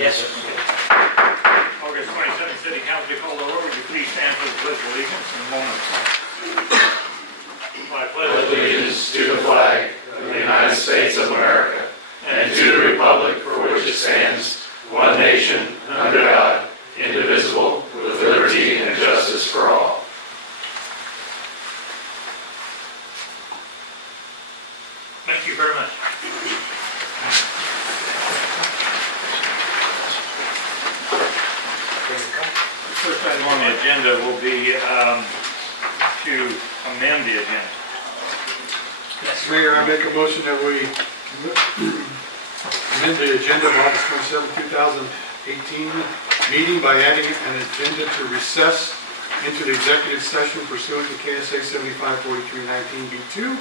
Yes, sir. August 27th, City Council called to order. Would you please stand for the pledge of allegiance in a moment? I pledge Allegiance to the flag of the United States of America and to the republic for which it stands, one nation, under God, indivisible, with liberty and justice for all. Thank you very much. The first item on the agenda will be to amend the agenda. Mayor, I make a motion that we amend the agenda of August 27, 2018 meeting by adding an agenda to recess into the executive session pursuant to KSA 754319B2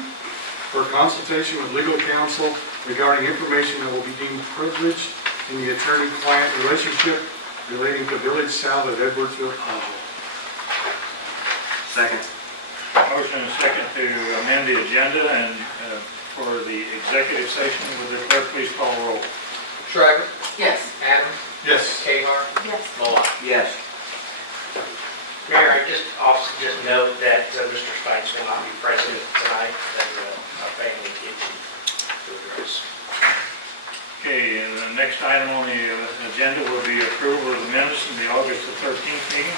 for consultation with legal counsel regarding information that will be deemed privileged in the attorney-client relationship relating to village south of Edwardsville project. Second. Motion and second to amend the agenda and for the executive session. Would the clerk please call roll? Shriver? Yes. Adams? Yes. Kahar? Yes. Mullock? Yes. Mayor, I just also note that Mr. Stites will not be present tonight, that a family issue to address. Okay, and the next item on the agenda will be approval of the minutes in the August the 13th meeting.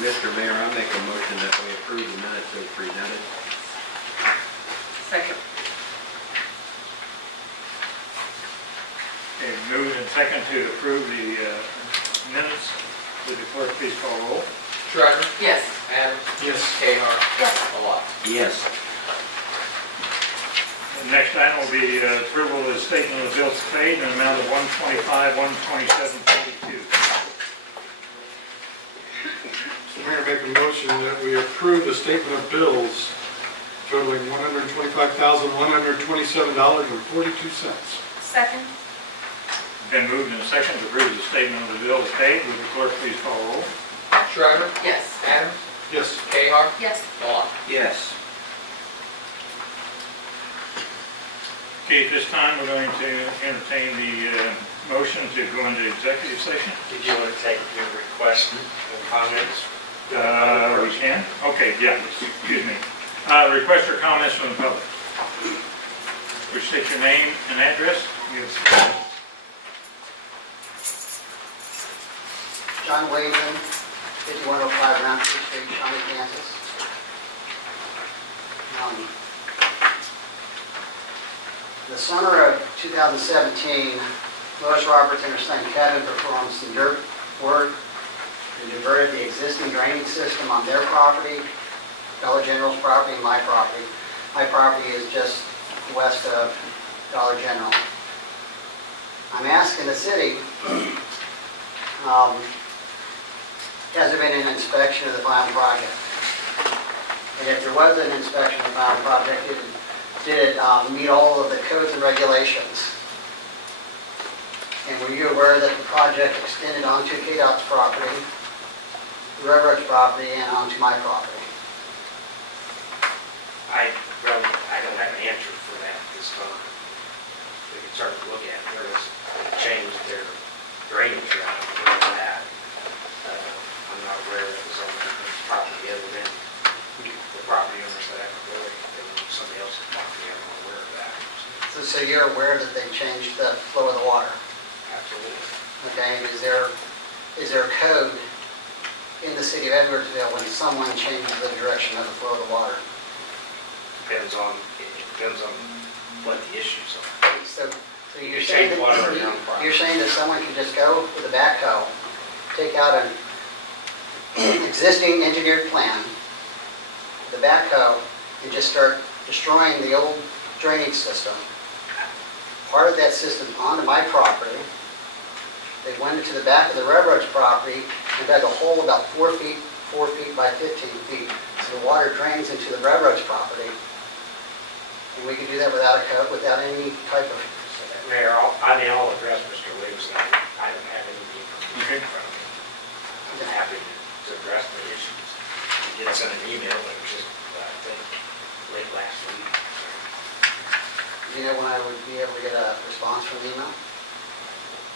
Mr. Mayor, I make a motion that we approve the minutes as presented. Second. Okay, moved and second to approve the minutes. Would the clerk please call roll? Shriver? Yes. Adams? Yes. Kahar? Yes. Mullock? Yes. The next item will be approval of the statement of bills paid in an amount of $125,127.42. Mayor, make a motion that we approve the statement of bills totaling $125,127.42. Second. Been moved and second to approve the statement of the bills paid. Would the clerk please call roll? Shriver? Yes. Adams? Yes. Kahar? Yes. Mullock? Yes. Okay, at this time, we're going to entertain the motion to go into executive session. Did you want to take your request and comments? We can? Okay, yeah, excuse me. Requests or comments from the public. Please state your name and address. John Waveman, 5105 Roundtree Street, Shawnee, Kansas. The summer of 2017, Lois Roberts and her son Kevin performed some dirt work and diverted the existing drainage system on their property, Dollar General's property, and my property. My property is just west of Dollar General. I'm asking the city, has there been an inspection of the final project? And if there was an inspection of the final project, did it meet all of the codes and regulations? And were you aware that the project extended onto KDOT's property, the railroad's property, and onto my property? I don't have an answer for that this time. We can certainly look at it. There was a change their drainage route, I'm aware of that. I'm not aware that it was on the property other than the property owners that have to somebody else's property. I'm not aware of that. So you're aware that they changed the flow of the water? Absolutely. Okay, and is there a code in the city of Edwardsville when someone changes the direction of the flow of the water? It depends on what the issues are. So you're You saying change water on your own that, property. you're saying that someone can just go with a backhoe, take out an existing engineered plan, the backhoe, and just start destroying the old drainage system, part of that system onto my property. They went into the back of the railroad's property and dug a hole about 4 feet by 15 feet. So the water drains into the railroad's property. And we can do that without a code, without any type of... Mayor, I'll address Mr. Williams. I don't have any information in front of me. I'm happy to address the issues. He did send an email, but it was just, I think, late last week. Do you know when I would be able to get a response from the email?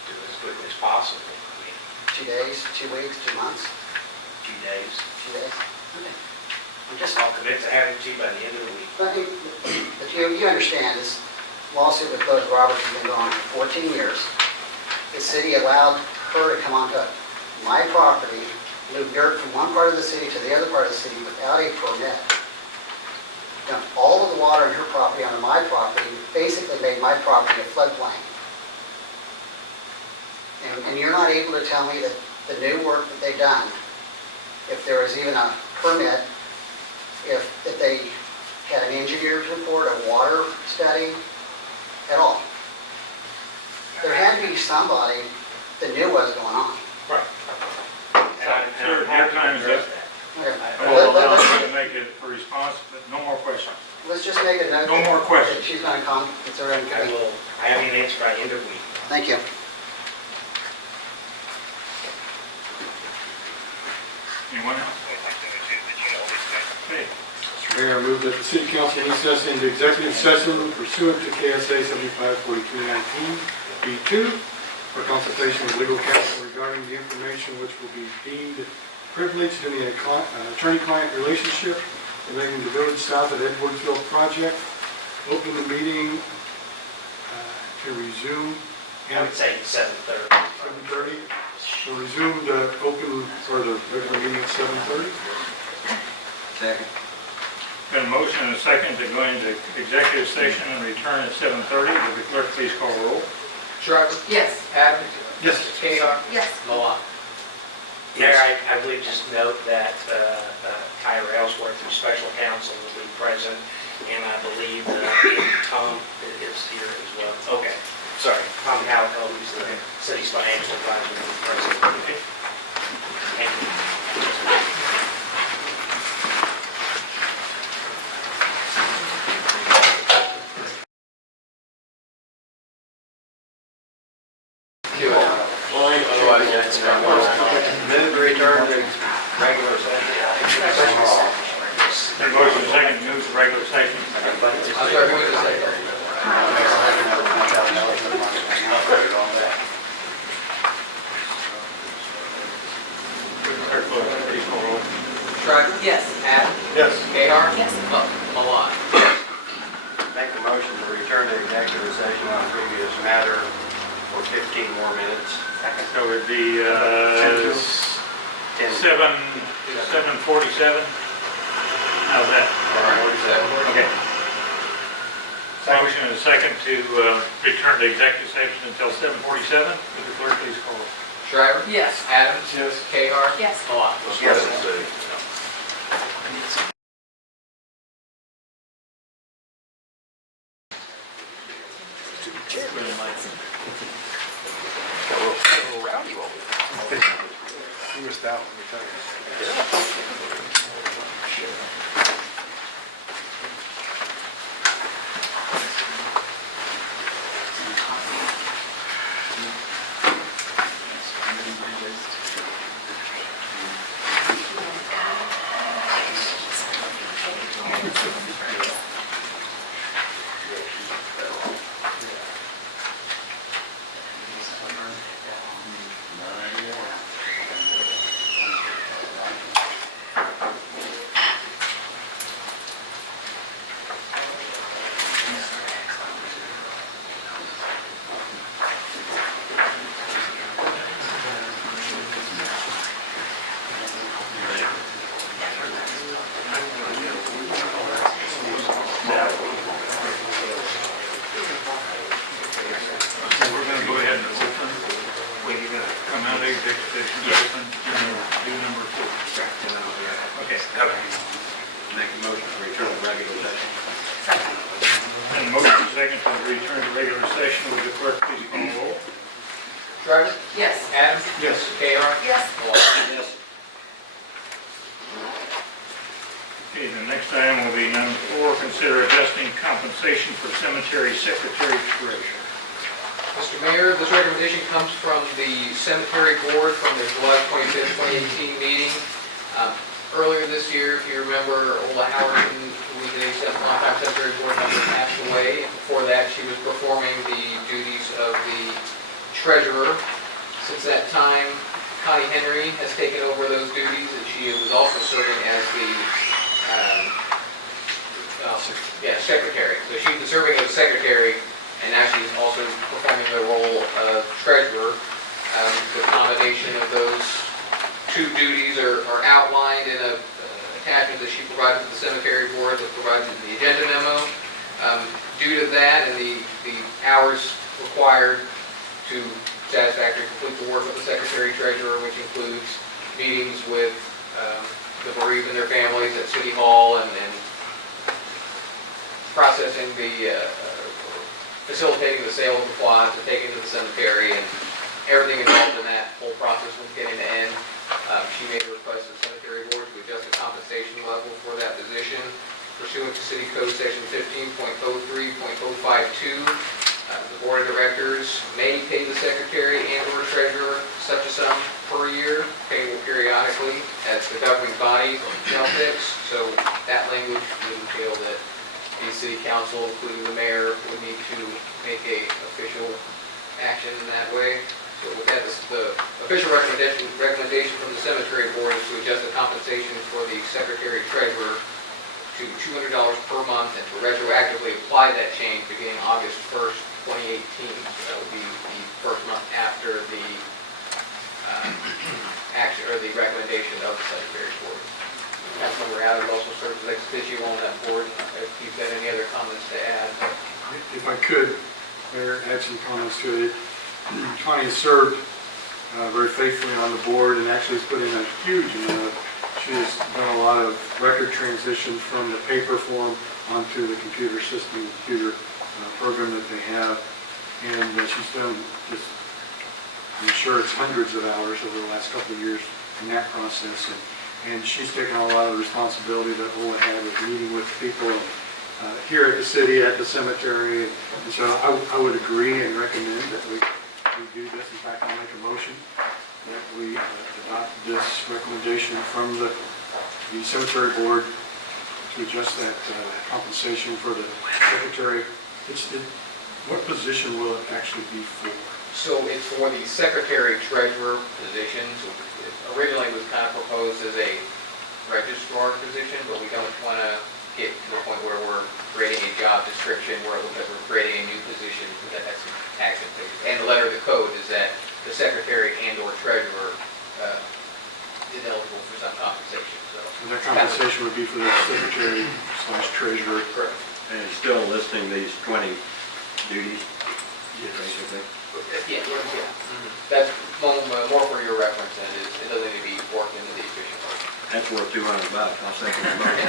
do it as quickly as possible. I mean, 2 days, 2 weeks, 2 months, 2 days. 2 days? Okay. I'm just, I'll commit to having it to you by the end of the week. but you understand, this lawsuit with both Roberts has been going on for 14 years. The city allowed her to come onto my property, move dirt from one part of the city to the other part of the city without a permit. Dumped all of the water in her property onto my property, basically made my property a floodplain. And you're not able to tell me that the new work that they've done, if there was even a permit, if they had an engineer's report, a water study, at all. There had to be somebody that knew what was going on. Right. And Your I'm happy time to is address up. that. I will allow you to make a response, but no more questions. Let's just make a note. No more questions. That she's going to come, consider it. I have an answer by the end of the week. Thank you. Anyone else? Okay. Mr. Mayor, I move that the city council recess into executive session pursuant to KSA 754219B2 for consultation with legal counsel regarding the information which will be deemed privileged in the attorney-client relationship relating to the village south of Edwardsville project. Open the meeting to resume. I would say 7:30. 7:30. So resume the open for the regular meeting at 7:30. Second. Been a motion and a second to go into executive session and return at 7:30. Will the clerk please call roll? Shriver? Yes. Adams? Yes. Cahar? Yes. Malat? Mayor, I believe just note that Tyler Ellsworth, from special counsel, will be present, and I believe Tom is here as well. Okay, sorry, Tom Howell, who's the city's financial advisor, will be present. Okay. Thank you. Otherwise, that's move to return to regular session. Been a motion and a second to move to regular session. I'm sorry, who was the second? Clerk, please call roll. Shriver? Yes. Adams? Yes. Cahar? Yes. Malat? Make a motion to return to executive session on previous matter for 15 more minutes. So it would be 7:47. How's that? Okay. Motion and a second to return to executive session until 7:47. Would the clerk please call roll? Shriver? Yes. Adams? Yes. Cahar? Yes. Malat? Yes. You missed out, let me tell you. We're going to go ahead and open. Come out of executive session, open, do number 4. Okay. Make a motion to return to regular session. Second. And motion and second to return to regular session. Would the clerk please call roll? Shriver? Yes. Adams? Yes. Cahar? Yes. Malat? Yes. Okay, the next item will be number 4, consider adjusting compensation for cemetery secretary treasurer. Mr. Mayor, this recommendation comes from the cemetery board from their July 25th, 2018 meeting. Earlier this year, if you remember, Ola Howerton, who was a longtime cemetery board member, passed away. Before that, she was performing the duties of the treasurer. Since that time, Connie Henry has taken over those duties, and she was also serving as the secretary. So she's been serving as secretary, and now she's also performing the role of treasurer. The combination of those two duties are outlined in a attachment that she provided to the cemetery board that provided in the agenda memo. Due to that and the hours required to satisfactorily complete the work of the secretary treasurer, which includes meetings with the bereaved and their families at City Hall and processing facilitating the sale of the plots and taking to the cemetery and everything involved in that whole process from beginning to end. She made a request to the cemetery board to adjust the compensation level for that position pursuant to City Code Section 15.03.052. The board of directors may pay the secretary and/or treasurer such a sum per year, payable periodically as the governing body shall fix. So that language would entail that the city council, including the mayor, would need to make a official action in that way. So with that, the official recommendation from the cemetery board is to adjust the compensation for the secretary treasurer to $200 per month and to retroactively apply that change beginning August 1st, 2018. So that would be the first month after the action or the recommendation of the cemetery board. Councilmember Adams also serves as ex officio on that board. If you've got any other comments to add. If I could, Mayor, add some comments to it. Connie has served very faithfully on the board and actually has put in a huge amount. She has done a lot of record transitions from the paper form onto the computer system, computer program that they have. And she's done just, I'm sure it's hundreds of hours over the last couple of years in that process. And she's taken on a lot of the responsibility that Ola had with meeting with people here at the city, at the cemetery. And so I would agree and recommend that we do this. In fact, I'll make a motion that we adopt this recommendation from the cemetery board to adjust that compensation for the secretary. What position will it actually be for? So it's for the secretary treasurer position. So originally it was kind of proposed as a registrar position, but we don't want to get to the point where we're creating a job description where it looks like we're creating a new position that has some tax implications. And the letter of the code is that the secretary and/or treasurer is eligible for some compensation. So that compensation would be for the secretary / treasurer. Correct. And still listing these 20 duties, basically. Yeah. That's more for your reference, and it doesn't need to be worked into the official part. That's worth $200. I was thinking about it.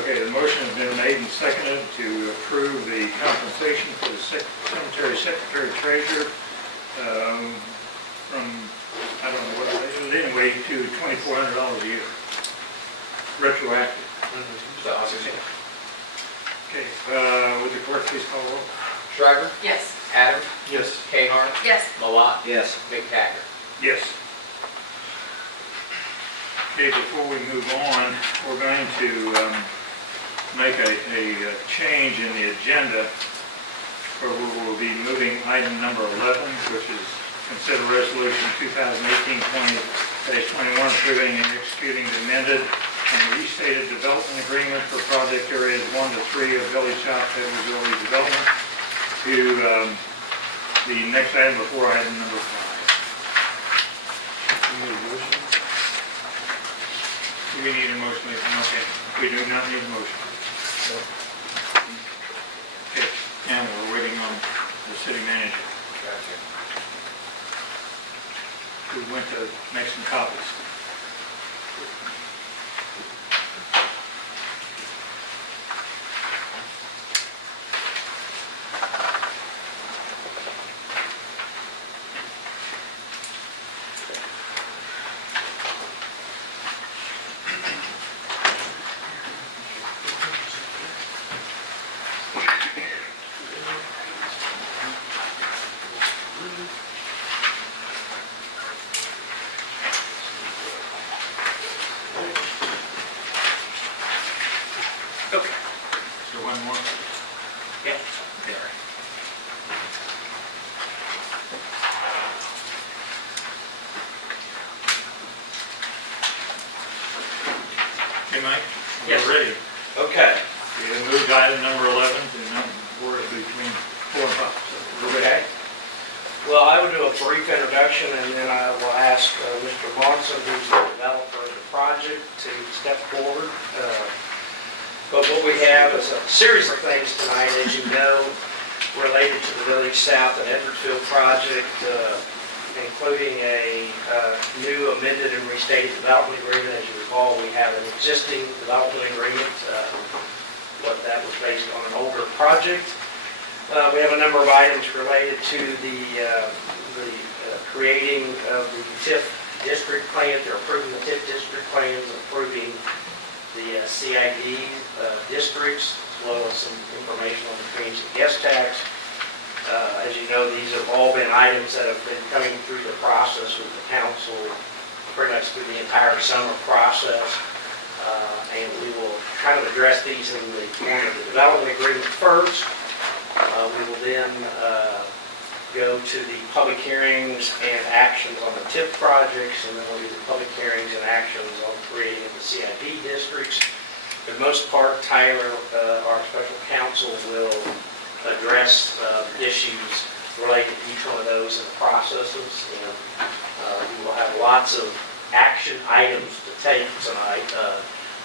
Okay, the motion has been made and seconded to approve the compensation for the cemetery secretary treasurer from, I don't know what it is, anyway, to $2,400 a year, retroactive. So obviously, Okay, would the clerk please call roll? Shriver, Yes. Adams, Yes. Cahar, Yes. Malat, Yes. McTaggart. Yes. Okay, before we move on, we're going to make a change in the agenda where we will be moving item number 11, which is consider resolution 2018-20-21 approving and executing the amended and restated development agreement for project areas 1 to 3 of Village South Edwardsville redevelopment to the next item before item number 5. You need a motion? Do we need a motion? Okay, we do not need a motion. Okay, and we're waiting on the city manager. We went to make some copies. Okay, Mike? Yes. We're ready. Okay. We have moved item number 11 to number between 4 and 5. So we're ready. Okay. Well, I will do a brief introduction, and then I will ask Mr. Monson, who's the developer of the project, to step forward. But what we have is a series of things tonight, as you know, related to the Village South and Edwardsville project, including a new amended and restated development agreement. As you recall, we have an existing development agreement, but that was based on an older project. We have a number of items related to the creating of the TIF district plan. They're approving the TIF district plans, approving the CID districts, as well as some information on the claims and guest tax. As you know, these have all been items that have been coming through the process with the council pretty much through the entire summer process. And we will kind of address these in the form of the development agreement first. We will then go to the public hearings and actions on the TIF projects, and then we'll do the public hearings and actions on creating the CID districts. For the most part, Tyler, our special counsel, will address issues related to each one of those and processes. And we will have lots of action items to take tonight.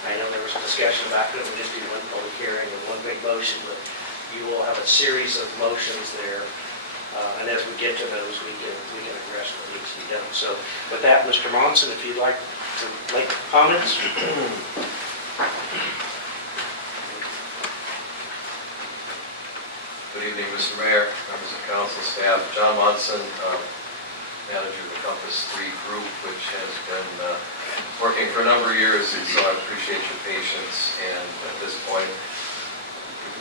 I know there was a discussion about could we just do one public hearing and one big motion, but you will have a series of motions there. And as we get to those, we can address what needs to be done. So with that, Mr. Monson, if you'd like to make comments. Good evening, Mr. Mayor, members of council, staff. John Monson, manager of the Compass 3 Group, which has been working for a number of years, and so I appreciate your patience. And at this point,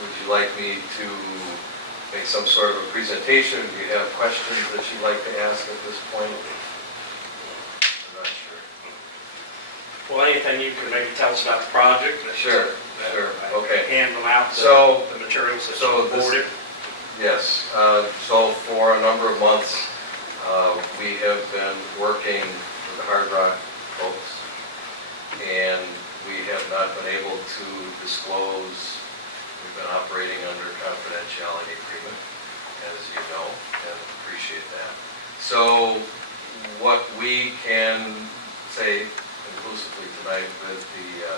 would you like me to make some sort of a presentation? Do you have questions that you'd like to ask at this point? I'm not sure. Well, anything you can maybe tell us about the project? Sure, okay. Hand them out, So- the materials that so you this- forwarded. Yes, so for a number of months, we have been working with the Hard Rock folks, and we have not been able to disclose. We've been operating under a confidentiality agreement, as you know, and appreciate that. So what we can say conclusively tonight with the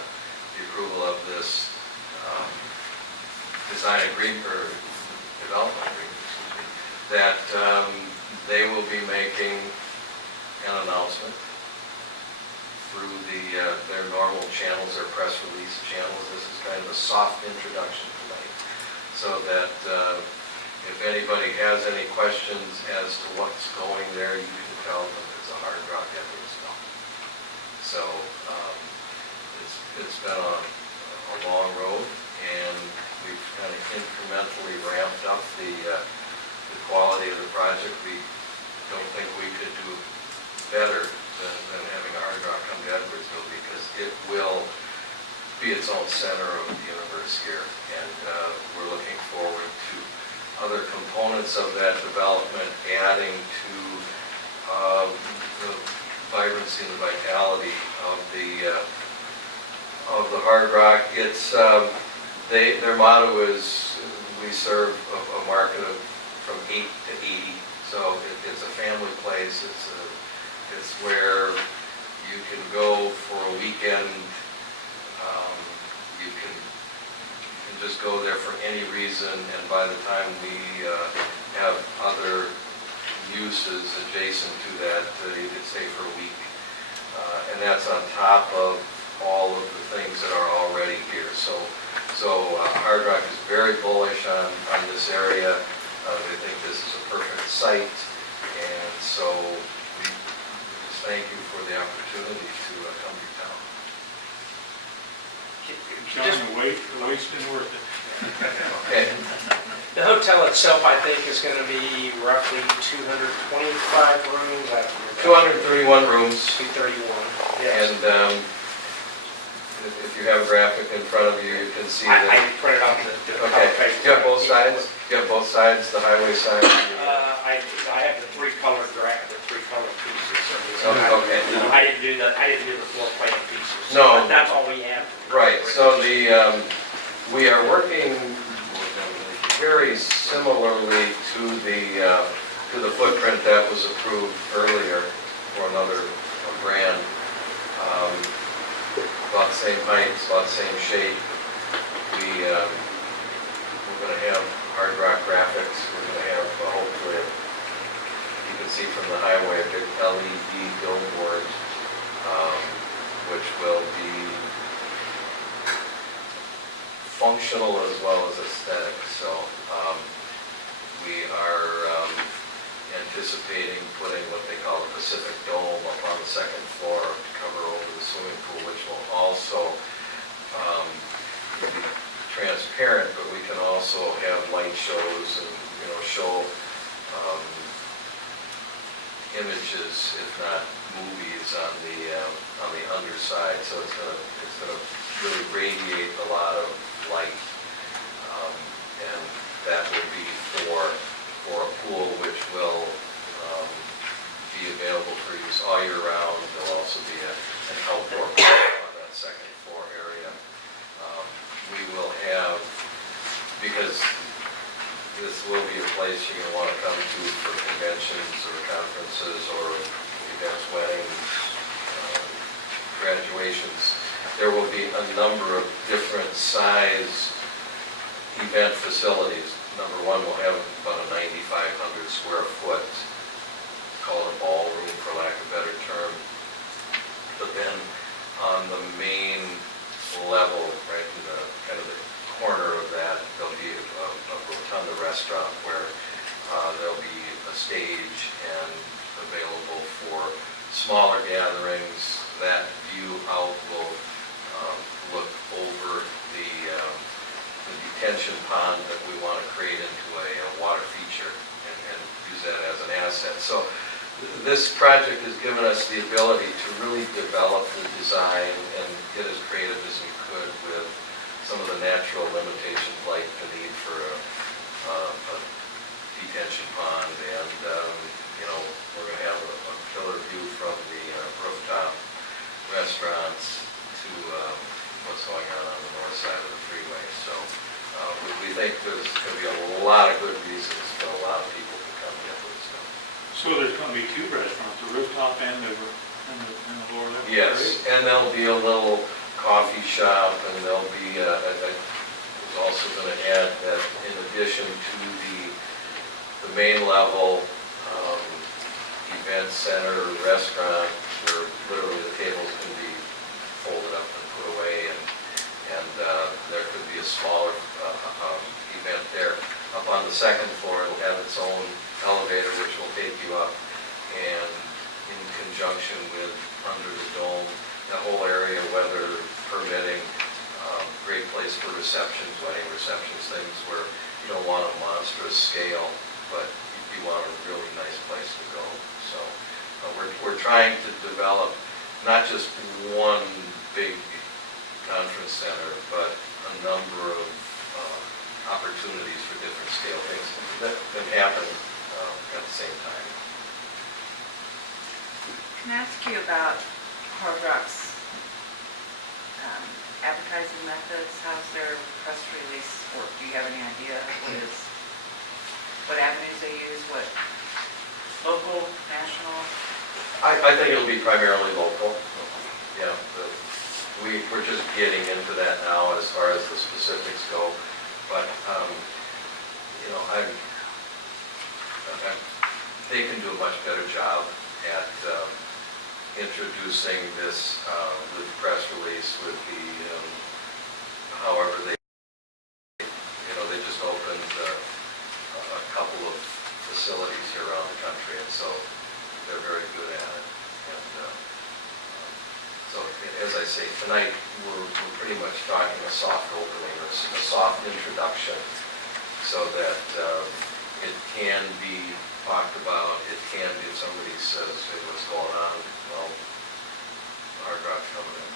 approval of this design agreement, or development agreement, excuse me, that they will be making an announcement through their normal channels, their press release channels. This is kind of a soft introduction tonight, so that if anybody has any questions as to what's going there, you can tell them it's a Hard Rock Edwardsville. So it's been a long road, and we've kind of incrementally ramped up the quality of the project. We don't think we could do better than having a Hard Rock come to Edwardsville, because it will be its own center of the universe here. And we're looking forward to other components of that development, adding to the vibrancy and the vitality of the Hard Rock. It's their motto is, we serve a market of from 8 to 80. So it's a family place. It's where you can go for a weekend. You can just go there for any reason, and by the time we have other uses adjacent to that, you could stay for a week. And that's on top of all of the things that are already here. So Hard Rock is very bullish on this area. They think this is a perfect site, and so we just thank you for the opportunity to come to town. John, the wait's been worth it. Okay. The hotel itself, I think, is going to be roughly 225 rooms. 231 rooms, 231, yes. and if you have a graphic in front of you, you can see I that. printed out the Okay, page. you have both sides? You have both sides, the highway side? I have the three-color pieces. Okay. I didn't do the floor plan pieces. No. But that's all we have. Right, so we are working very similarly to the footprint that was approved earlier for another brand. About the same height, about the same shape. We're going to have hard rock graphics. We're going to have, hopefully, you can see from the highway, a big LED billboard, which will be functional as well as aesthetic. So we are anticipating putting what they call a Pacific Dome up on the second floor to cover over the swimming pool, which will also be transparent, but we can also have light shows and, show images, if not movies, on the underside. So it's gonna really radiate a lot of light, and that will be for a pool which will be available for use all year round. There'll also be an outdoor pool on that second floor area. We will have, because this will be a place you're going to want to come to for conventions or conferences or events, weddings, graduations. There will be a number of different size event facilities. Number one, we'll have about a 9,500 square foot, call it a ballroom for lack of a better term. But then on the main level, right in the kind of the corner of that, there'll be a rotunda restaurant where there'll be a stage and available for smaller gatherings. That view out will look over the detention pond that we want to create into a water feature and use that as an asset. So this project has given us the ability to really develop the design and get as creative as we could with some of the natural limitations like the need for a detention pond, and we're going to have a killer view from the rooftop restaurants to what's going on the north side of the freeway. So we think there's going to be a lot of good reasons for a lot of people to come to Edwardsville. So there's going to be two restaurants, the rooftop and the lower level? Yes, and there'll be a little coffee shop, and there'll be, I was also going to add that in addition to the main level event center, restaurant, where literally the tables can be folded up and put away, and there could be a smaller event there. Up on the second floor, it'll have its own elevator, which will take you up, and in conjunction with under the dome, that whole area, weather permitting, great place for receptions, wedding receptions, things where you don't want a monstrous scale, but you want a really nice place to go. So we're trying to develop not just one big conference center, but a number of opportunities for different scale things that can happen at the same time. Can I ask you about Hard Rock's advertising methods? How's their press release work? Do you have any idea what avenues they use? What, local, national? I think it'll be primarily local. Yeah, we're just getting into that now as far as the specifics go. But they can do a much better job at introducing this with the press release, with the however they just opened a couple of facilities here around the country, and so they're very good at it. And so, as I say, tonight we're pretty much talking a soft opening, or a soft introduction, so that it can be talked about. It can be, if somebody says, hey, what's going on? Well, Hard Rock's coming in.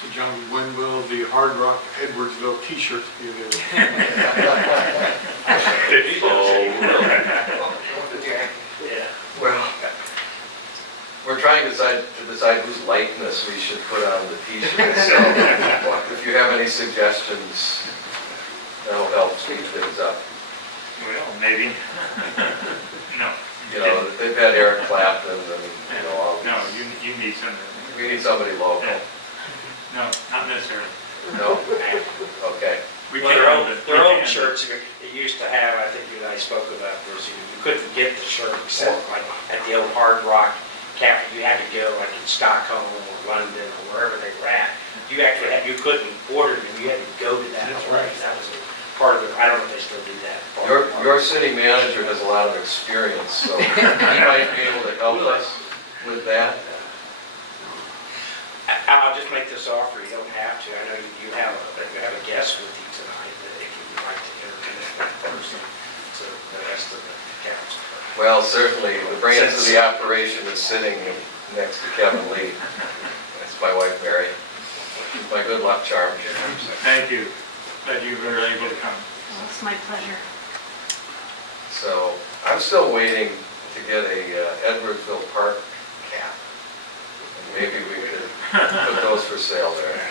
So John, when will the Hard Rock Edwardsville t-shirts be available? Well, we're trying to decide decide whose likeness we should put on the t-shirt. So if you have any suggestions, that'll help speed things up. Well, maybe. No. You know, they've had Eric Clapton and, you know, all No, these. you need something. We need somebody local. Yeah. No, not necessarily. No? Okay. We Well, can't their hold old, it. their We old can't. shirts, it used to have, I think you and I spoke about this, you couldn't get the shirt except like at the old Hard Rock Cafe. You had to go like in Stockholm or London or wherever they were at. You actually had, you couldn't order them, you had to go to that place. That was a part of it. I don't know if they still do that. Your city manager has a lot of experience, so he might be able to help us with that. I'll just make this offer, you don't have to. I know you have a guest with you tonight that if you would like to introduce that person to the rest of the council. Well, certainly, the brains of the operation is sitting next to Kevin Lee. That's my wife, Mary. She's my good luck charm. Thank you, that you were able to come. Well, it's my pleasure. So, I'm still waiting to get a Edwardsville Park cap. And maybe we could put those for sale there.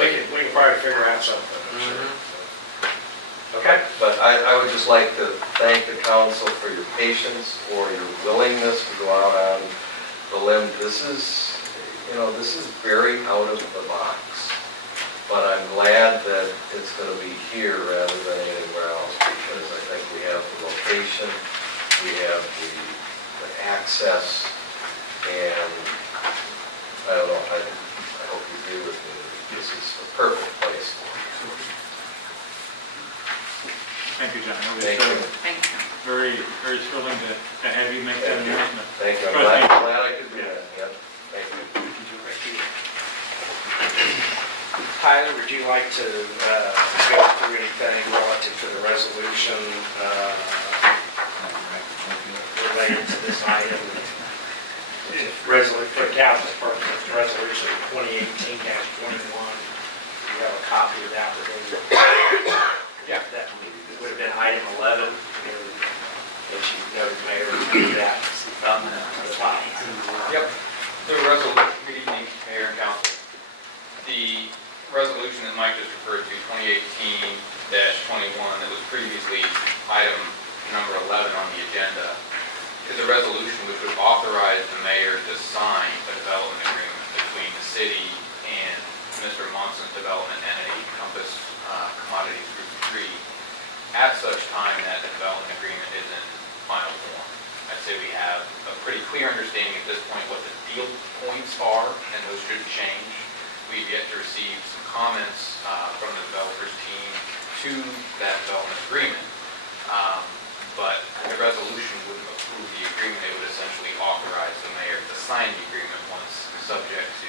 We can probably figure out something, I'm sure. Okay? But I would just like to thank the council for your patience, for your willingness to go out on the limb. This is, you know, this is very out of the box. But I'm glad that it's going to be here rather than anywhere else, because I think we have the location, we have the access, and I don't know, I hope you agree with me. This is the perfect place for it. Thank you, John. It was Thank you. Thank you. very, very thrilling to have you make that Thank you. announcement. Thank you. I'm Trustee- glad I could do that. Yep. Thank you. Tyler, would you like to go through anything relative to the resolution related to this item? Resolution, for council's purposes, resolution 2018-21. You have a copy of that within your... Yeah. That would have been item 11, as you noted, Mayor, that up at the top. Yep. The resolution, good evening, Mayor and Council. The resolution that Mike just referred to, 2018-21, that was previously item number 11 on the agenda, is a resolution which would authorize the mayor to sign a development agreement between the city and Mr. Monson's development entity, Compass Commodities Group 3, at such time that the development agreement is in final form. I'd say we have a pretty clear understanding at this point what the deal points are, and those shouldn't change. We've yet to receive some comments from the developers team to that development agreement. But the resolution wouldn't approve the agreement. It would essentially authorize the mayor to sign the agreement once subject to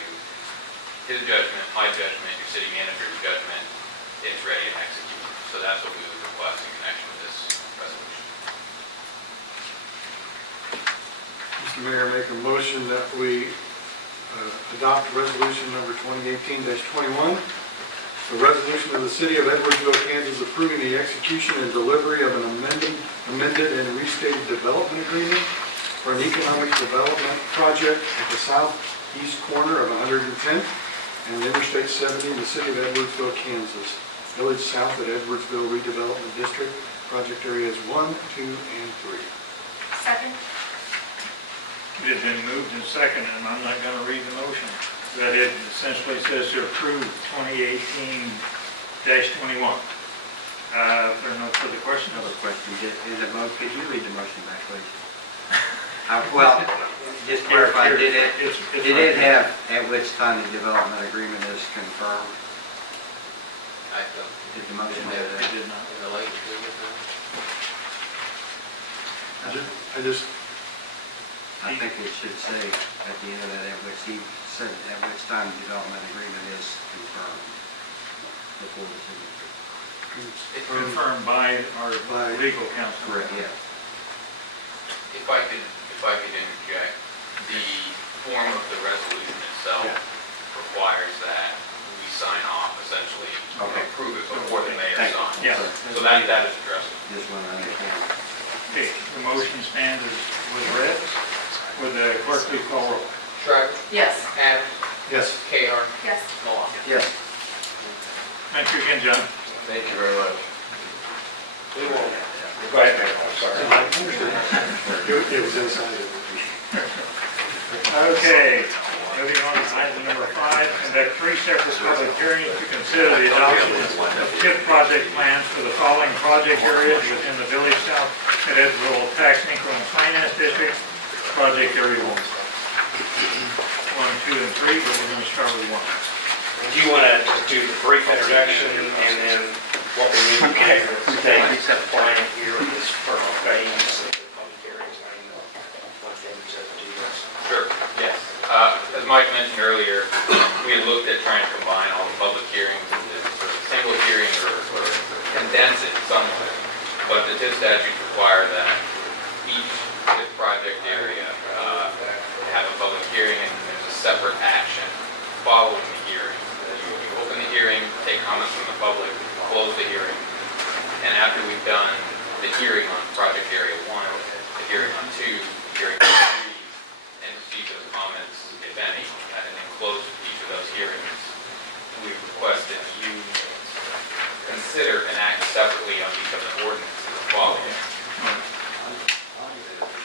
his judgment, my judgment, your city manager's judgment, it's ready and executed. So that's what we would request in connection with this resolution. Mr. Mayor, make a motion that we adopt resolution number 2018-21, the resolution of the city of Edwardsville, Kansas approving the execution and delivery of an amended and restated development agreement for an economic development project at the southeast corner of 110th and Interstate 70 in the city of Edwardsville, Kansas. Village South at Edwardsville Redevelopment District, project areas 1, 2, and 3. Second? It has been moved and seconded, and I'm not going to read the motion. That it essentially says to approve 2018-21. If there are no further questions? Another question, is it, could you read the motion back, please? Well, just clarify, did it have at which time the development agreement is confirmed? Did the motion have that? It did not. I think it should say at the end of that, at which time the development agreement is confirmed before the signature. It's confirmed by our legal counsel. Correct, yeah. If I could interject, the form of the resolution itself requires that we sign off, essentially, approve it before the mayor signs. Yeah. So that is addressed. Just want to understand. Okay, the motion stands as was read. Would the clerk please call roll? Shriver? Yes. Adams? Yes. KR? Yes. Mayor? Yes. Thank you again, John. Thank you very much. We will, go ahead, Mayor, I'm sorry. It was inside. Okay, moving on to item number 5, conduct 3 separate public hearings to consider the adoption of TIF project plans for the following project areas within the Village South at Edwardsville Tax Increment Finance District, project area 1. 1, 2, and 3, but we're going to start with 1. Do you want to just do the brief introduction and then what we need to do is take the plan here is for phase of the public hearings and what them to do this? Sure, yes. As Mike mentioned earlier, we had looked at trying to combine all the public hearings into sort of a single hearing or condense it somewhat. But the TIF statutes require that each TIF project area have a public hearing and there's a separate action following the hearing. You open the hearing, take comments from the public, close the hearing. And after we've done the hearing on project area 1, the hearing on 2, the hearing on 3, and receive those comments, if any, and then close each of those hearings, we request that you consider and act separately on each of the ordinances following.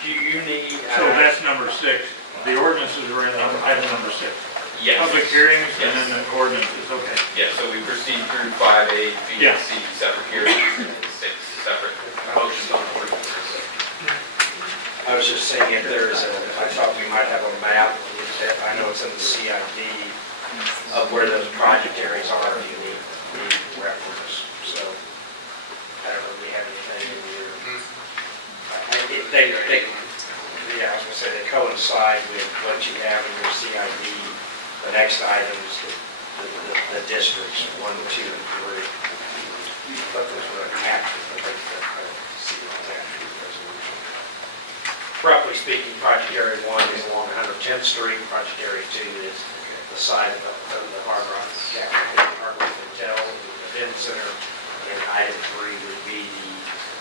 Do you need? So that's number 6. The ordinances are in item number 6. Yes. Public hearings and Yes. then the ordinances, okay. Yeah, so we proceed through 5A, B, Yeah. and C, separate hearings, and 6 separate motions on ordinances. I was just saying if there is I thought we might have a map, that I know it's in the CID, of where those project areas are, if you need reference. So, I don't really have anything in your, yeah, I was gonna say they coincide with what you have in your CID, the next items, the districts, 1, 2, and 3. But those were captured, but they see the captured resolution. Roughly speaking, project area 1 is along 110th Street, project area 2 is the side of the Hard Rock Hotel, the event center, and item 3 would be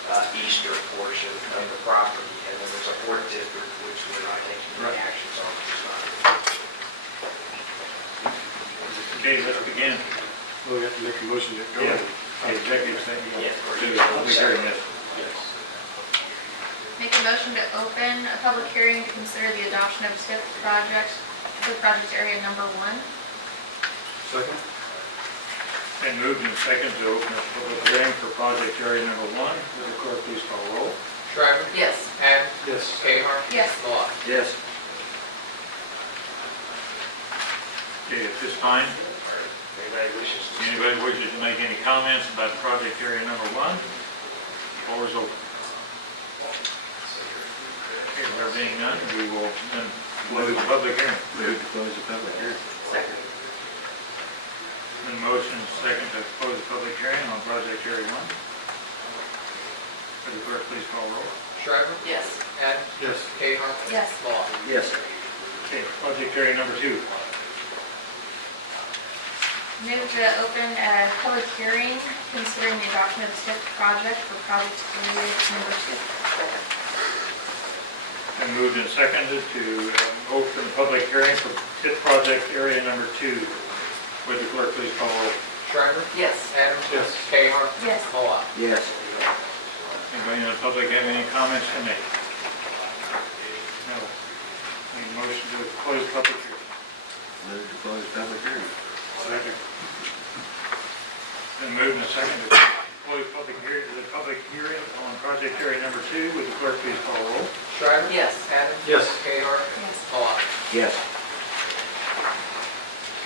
the eastern portion of the property. And then there's a 4th district, which we're not taking any actions on this time. Okay, let's begin. Well, we have to make a motion to go. Yeah. Executive session. Yeah. To the public hearing, yes. Make a motion to open a public hearing to consider the adoption of TIF project for project area number 1. Second? And moved and second to open a public hearing for project area number 1. Will the clerk please call roll? Shriver? Yes. Adams? Yes. KR? Yes. Mayor? Yes. Okay, at this time, Anybody wishes to? anybody wishes to make any comments about project area number 1? Floor is open. Okay, there being none, we will then close the public hearing. Move to close the public hearing. Second. Then motion second to close the public hearing on project area 1. Will the clerk please call roll? Shriver? Yes. Adams? Yes. KR? Yes. Mayor? Yes. Okay, project area number 2. Move to open a public hearing considering the adoption of TIF project for project area number 2. And moved and seconded to open the public hearing for TIF project area number 2. Would the clerk please call roll? Shriver? Yes. Adams? Yes. KR? Yes. Mayor? Yes. Anybody in the public have any comments to make? No. Need a motion to close public hearing. Move to close public hearing. Second. Then moved and seconded to close public hearing on project area number 2. Would the clerk please call roll? Shriver? Yes. Adams? Yes. KR? Yes. Mayor? Yes.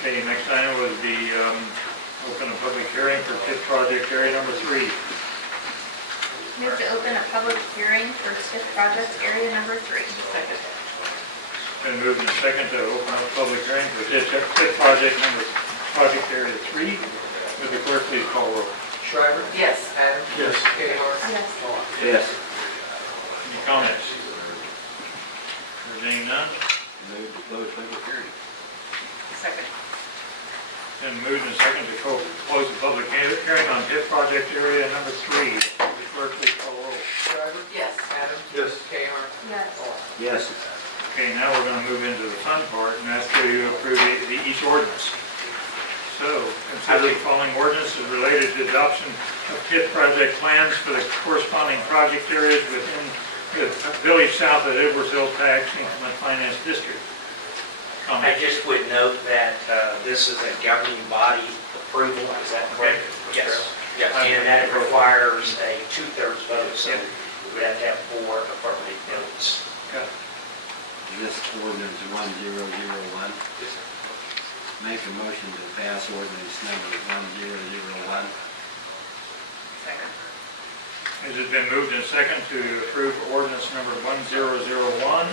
Okay, next item would be open a public hearing for TIF project area number 3. Move to open a public hearing for TIF project area number 3. Second. Been moved and second to open up public hearing for TIF project area 3. Would the clerk please call roll? Shriver? Yes. Adams? Yes. KR? Yes. Mayor? Yes. Any comments? There being none, Move to close public hearing. Second. been moved and second to close the public hearing on TIF project area number 3. Would the clerk please call roll? Shriver? Yes. Adams? Yes. KR? Yes. Mayor? Yes. Okay, now we're going to move into the fun part, and that's to approve each ordinance. So, consider the following ordinances related to adoption of PIT project plans for the corresponding project areas within the village south of Edwardsville Tax Increment Finance District. I just would note that this is a governing body approval, is that correct? Okay. Yes. Yes. And that requires a 2/3 vote, so we would have to have 4 affirmative votes. This ordinance 1001. Make a motion to pass ordinance number 1001. Second. It has been moved and second to approve ordinance number 1001.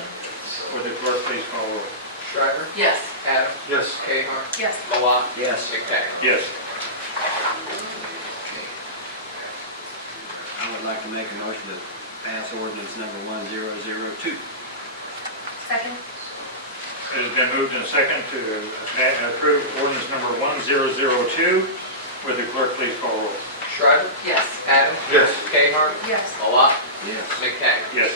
Would the clerk please call roll? Shriver? Yes. Adams? Yes. Cahar? Yes. Malat? Yes. McTaggart? Yes. I would like to make a motion to pass ordinance number 1002. Second? It has been moved and second to approve ordinance number 1002. Would the clerk please call roll? Shriver? Yes. Adams? Yes. Cahar? Yes. Malat? Yes. McTaggart? Yes.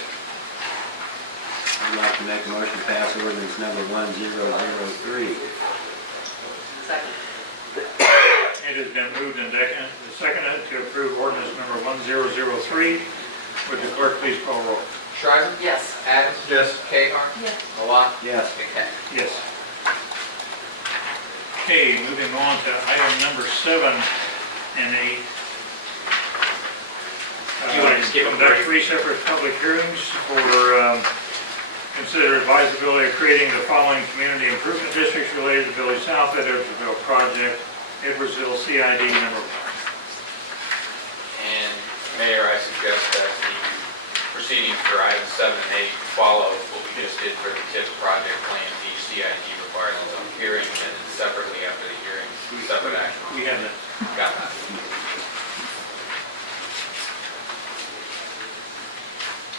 I'd like to make a motion to pass ordinance number 1003. Second. It has been moved and seconded to approve ordinance number 1003. Would the clerk please call roll? Shriver? Yes. Adams? Yes. Cahar? Yes. Malat? Yes. McTaggart? Yes. Okay, moving on to item number 7 and 8. You want to just give them Conduct brief? 3 separate public hearings for consider advisability of creating the following community improvement districts related to Village South Edwardsville project, Edwardsville CID number 1. And Mayor, I suggest that the proceedings for items 7 and 8 follow what we just did for the TIP project plan. Each CID requires its own hearing, and then separately after the hearing, separate action. We have that. Got that.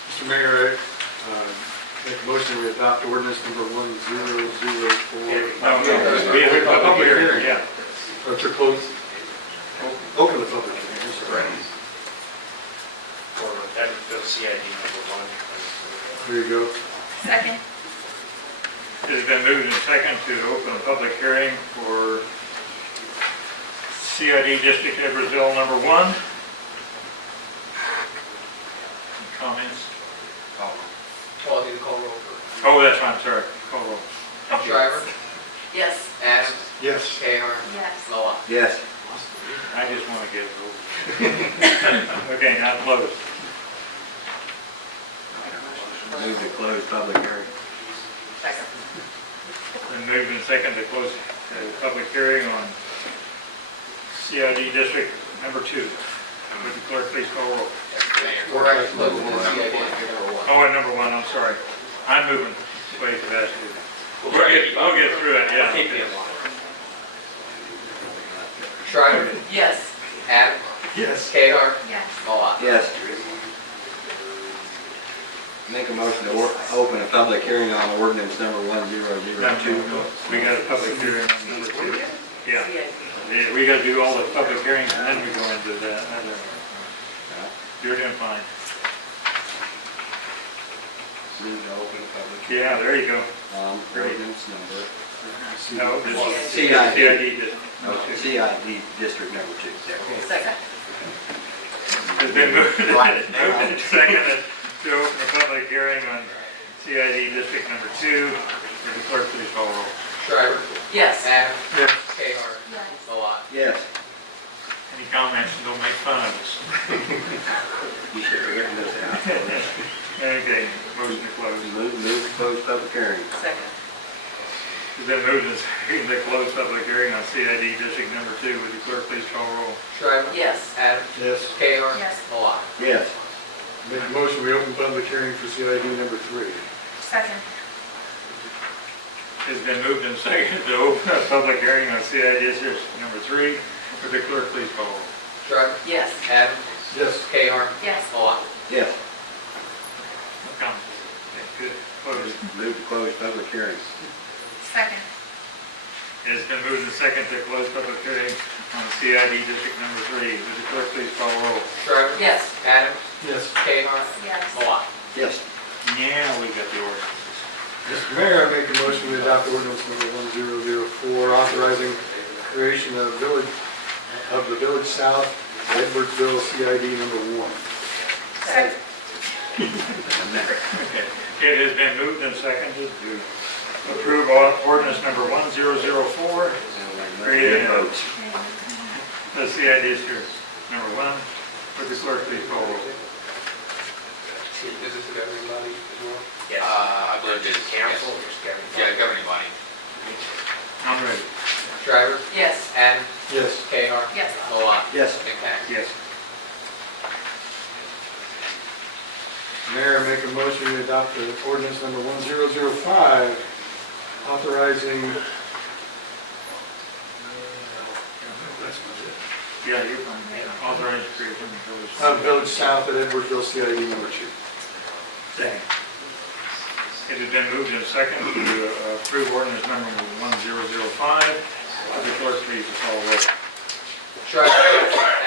Mr. Mayor, make a motion to adopt ordinance number 1004. We have a public hearing, yeah. To close, open the public hearing, I'm sorry. For Edwardsville CID number 1. There you go. Second? It has been moved and seconded to open a public hearing for CID District Edwardsville number 1. Comments? Well, I'll do the call roll first. Oh, that's right, I'm sorry. Call roll. Shriver? Yes. Adams? Yes. Cahar? Yes. Malat? Yes. I just want to get it over. Okay, now close. Move to close public hearing. Second. And moved and seconded to close the public hearing on CID District number 2. Would the clerk please call roll? Mayor, we're actually closing the CID number 1. Oh, and number 1, I'm sorry. I'm moving way fast. We'll get through it, yeah. Keep it in line. Shriver? Yes. Adams? Yes. Cahar? Yes. Malat? Yes. Make a motion to open a public hearing on ordinance number 1002. We got a public hearing on number 2. Yeah. CID. Yeah, we got to do all the public hearings and then we go into that. You're doing fine. Move to open a public Yeah, there you go. ordinance number No, this CID. CID. CID District number 2. There. Second. It's been moved Write it down. and seconded to open a public hearing on CID District number 2. Would the clerk please call roll? Shriver? Yes. Adams? Yes. Cahar? Yes. Malat? Yes. Any comments? Don't make fun of us. You should have written this out. Okay, motion to close. Move to close public hearing. Second. It's been moved and seconded to close public hearing on CID District number 2. Would the clerk please call roll? Shriver? Yes. Adams? Yes. Cahar? Yes. Malat? Yes. Make a motion, we open public hearing for CID number 3. Second? It's been moved and seconded to open a public hearing on CID District number 3. Would the clerk please call roll? Shriver? Yes. Adams? Yes. Cahar? Yes. Malat? Yes. No comments. Okay, good. Closed. Move to close public hearing. Second? It's been moved and seconded to close public hearing on CID District number 3. Would the clerk please call roll? Shriver? Yes. Adams? Yes. Cahar? Yes. Malat? Yes. Now we got the ordinances. Mr. Mayor, I make a motion to adopt ordinance number 1004, authorizing creation of the Village South Edwardsville CID number 1. Second. Okay. It has been moved and seconded to approve ordinance number 1004, creating the CID district number 1. Would the clerk please call roll? Is this the governing body as well? Yes. I believe Just it's council, or just governing body? Yeah, governing body. I'm ready. Shriver? Yes. Adam? Yes. Cahar? Yes. Malat? Yes. McCack? Yes. Mayor, I make a motion to adopt the ordinance number 1005, authorizing, Yeah, you're fine. Authorized creation of Village South at Edwardsville CID number 2. Second. It has been moved and seconded to approve ordinance number 1005. Would the clerk please call roll? Shriver?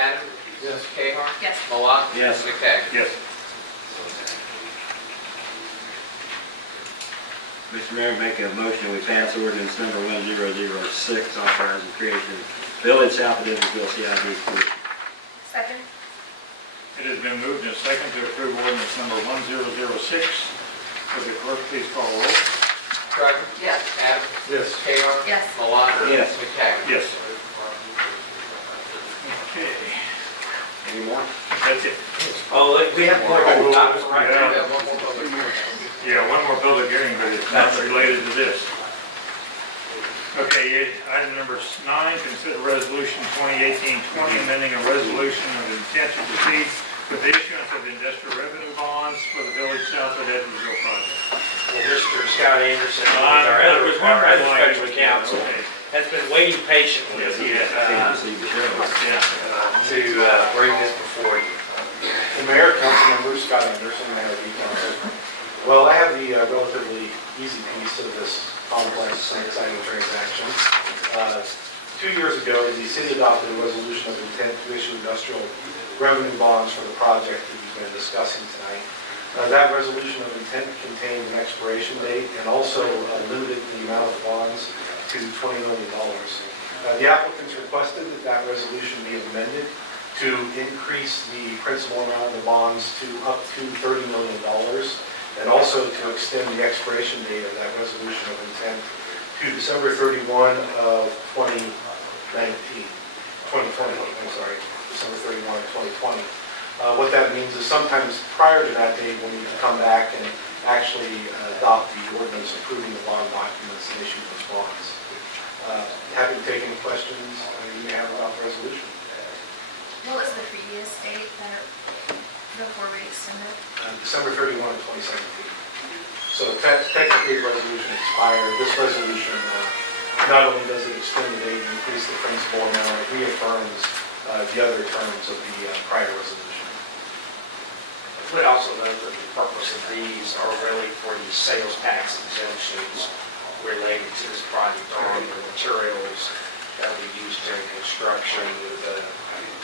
Adam? Yes. Cahar? Yes. Malat? Yes. McCack? Yes. Mr. Mayor, make a motion we pass ordinance number 1006, authorizing creation of Village South of Edwardsville CID. Second. It has been moved and seconded to approve ordinance number 1006. Would the clerk please call roll? Shriver? Yes. Adam? Yes. Cahar? Yes. Malat? Yes. McCack? Yes. Okay, Any more? that's it. Oh, we have more, not for right We now. have one more public hearing. Yeah, one more public hearing, but it's not related to this. Okay, item number 9, consider resolution 2018-20, amending a resolution of intent to proceed with the issuance of industrial revenue bonds for the Village South of Edwardsville project. Well, Mr. Scott Anderson, our other special counsel, has been waiting patiently Yes, he has. to bring this before you. The mayor, council members, Scott Anderson, mayor of Edwardsville. Well, I have the relatively easy piece of this complex and exciting transaction. 2 years ago, the city adopted a resolution of intent to issue industrial revenue bonds for the project that we've been discussing tonight. That resolution of intent contained an expiration date and also limited the amount of the bonds to $20 million. The applicants requested that that resolution be amended to increase the principal amount of the bonds to up to $30 million, and also to extend the expiration date of that resolution of intent to December 31 of 2020, December 31 of 2020. What that means is sometimes prior to that date, we'll need to come back and actually adopt the ordinance approving the bond documents and issue those bonds. Happy to take any questions you may have about the resolution. What was the previous date that, before we extended? December 31 of 2017. So technically, the resolution expired. This resolution, not only does it extend the date and increase the principal amount, it reaffirms the other terms of the prior resolution. But also note that the purpose of these are really for the sales tax exemptions related to this project on the materials that we use during construction with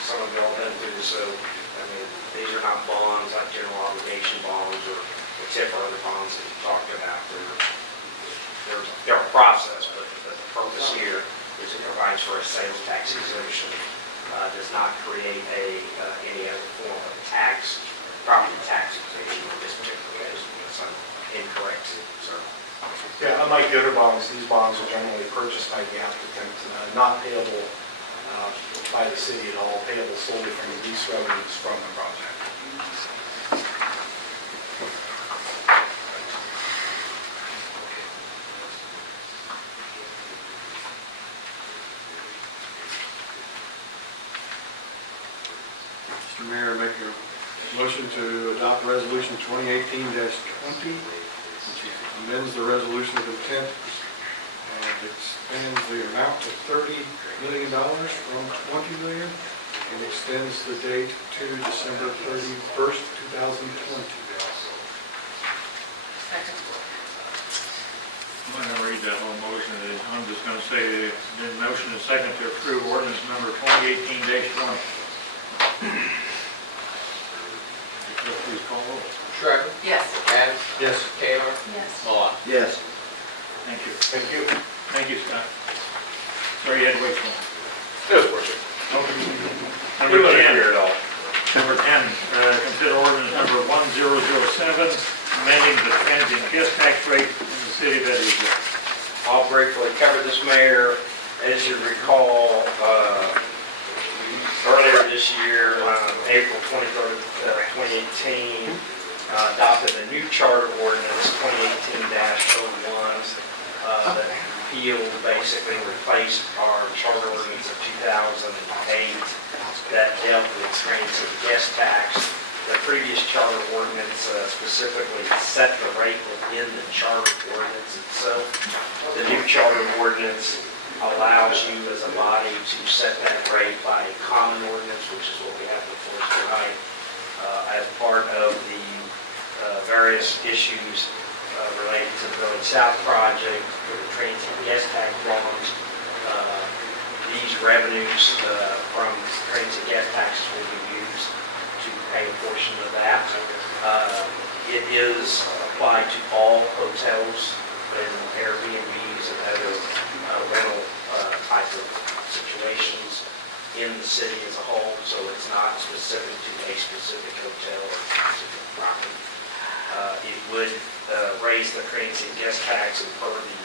some of y'all done through. So, I mean, these are not bonds like general obligation bonds or TIF or other bonds that you talked about. They're a process, but the purpose here is it provides for a sales tax exemption. Does not create any other form of tax, property tax exemption in this particular case. It's incorrect, sir. Yeah, unlike the other bonds, these bonds are generally purchased by the applicant, not payable by the city at all, payable solely from the lease revenues from the project. Mr. Mayor, make a motion to adopt resolution 2018-20, which amends the resolution of intent and expands the amount to $30 million from $20 million and extends the date to December 31st, 2020. Second. I'm not going to read that whole motion. I'm just going to say the motion is second to approve ordinance number 2018-20. Please call roll. Shriver? Yes. Adam? Yes. Cahar? Yes. Malat? Yes. Thank you. Thank you, Scott. Sorry you had to wait so long. It was worth it. Number We wasn't 10. here at all. Number 10, consider ordinance number 1007, amending the transient guest tax rate in the city of Edwardsville. I'll briefly cover this, Mayor. As you recall, earlier this year, April 23rd, 2018, adopted a new charter ordinance, 2018-01, that repealed, basically replaced our charter ordinance of 2008 that dealt with transient guest tax. The previous charter ordinance specifically set the rate within the charter ordinance itself. The new charter ordinance allows you as a body to set that rate by a common ordinance, which is what we have before us tonight, as part of the various issues related to the Village South project, for the transient guest tax bonds. These revenues from transient guest taxes will be used to pay a portion of that. It is applied to all hotels and Airbnbs and other rental type of situations in the city as a whole, so it's not specific to a specific hotel or specific property. It would raise the transient guest tax and per the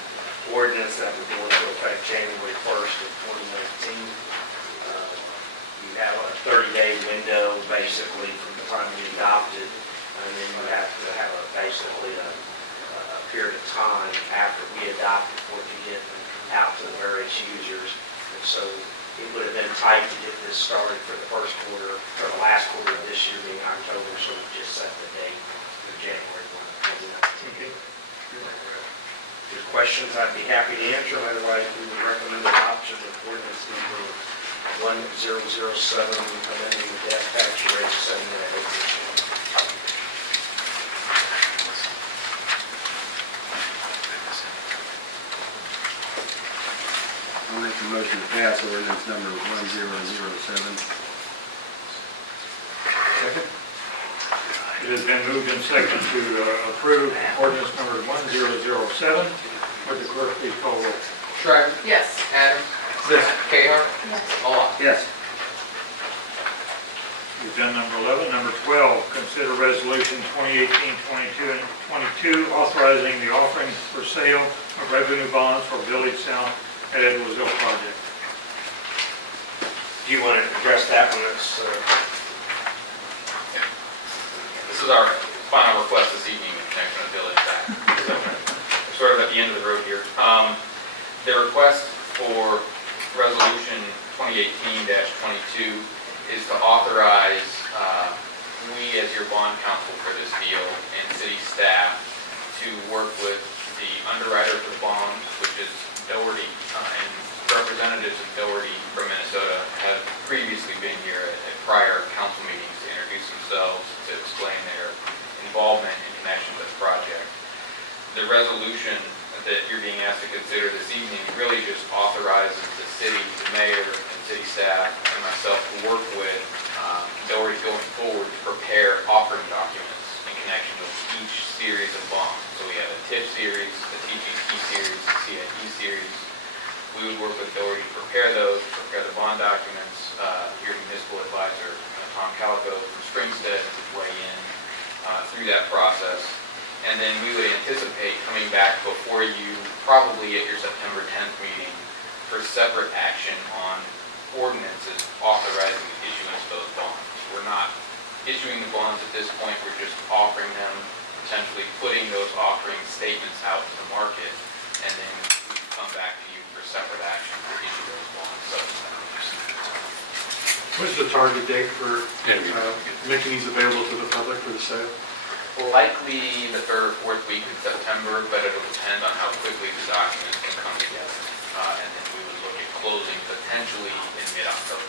ordinance that would go into effect January 1st of 2019. You have a 30-day window basically from the time we adopt it, and then you have to have basically a period of time after we adopt it before you get them out to the various users. And so it would have been tight to get this started for the first quarter, or the last quarter of this year being October, so we just set the date for January 1, 2019. If there's questions, I'd be happy to answer them. Otherwise, we would recommend adoption of ordinance number 1007, amending the death tax rate, setting that at 8%. I'll make a motion to pass ordinance number 1007. Second. It has been moved and seconded to approve ordinance number 1007. Would the clerk please call roll? Shriver? Yes. Adams? Yes. Cahar? Yes. Malat? Yes. We've done number 11. Number 12, consider resolution 2018-22 and 22 authorizing the offering for sale of revenue bonds for Village South at Edwardsville project. Do you want to address that one? This is our final request this evening in connection with Village Tax. So we're sort of at the end of the road here. The request for resolution 2018-22 is to authorize we as your bond counsel for this deal and city staff to work with the underwriter for the bonds, which is Doherty, and representatives of Doherty from Minnesota have previously been here at prior council meetings to introduce themselves, to explain their involvement in connection with the project. The resolution that you're being asked to consider this evening really just authorizes the city, the mayor, and city staff, and myself to work with Doherty going forward to prepare offering documents in connection with each series of bonds. So we have a TIF series, a TGP series, a CIP series. We would work with Doherty to prepare those, prepare the bond documents. Your municipal advisor, Tom Calico from Springstead, would weigh in through that process. And then we would anticipate coming back before you, probably at your September 10th meeting, for separate action on ordinances authorizing the issuance of those bonds. We're not issuing the bonds at this point, we're just offering them, potentially putting those offering statements out to the market, and then we can come back to you for separate action to issue those bonds. So, What's the target date for making these available to the public for the sale? likely the third or fourth week in September, but it'll depend on how quickly the documents can come together. And then we would look at closing potentially in mid-October.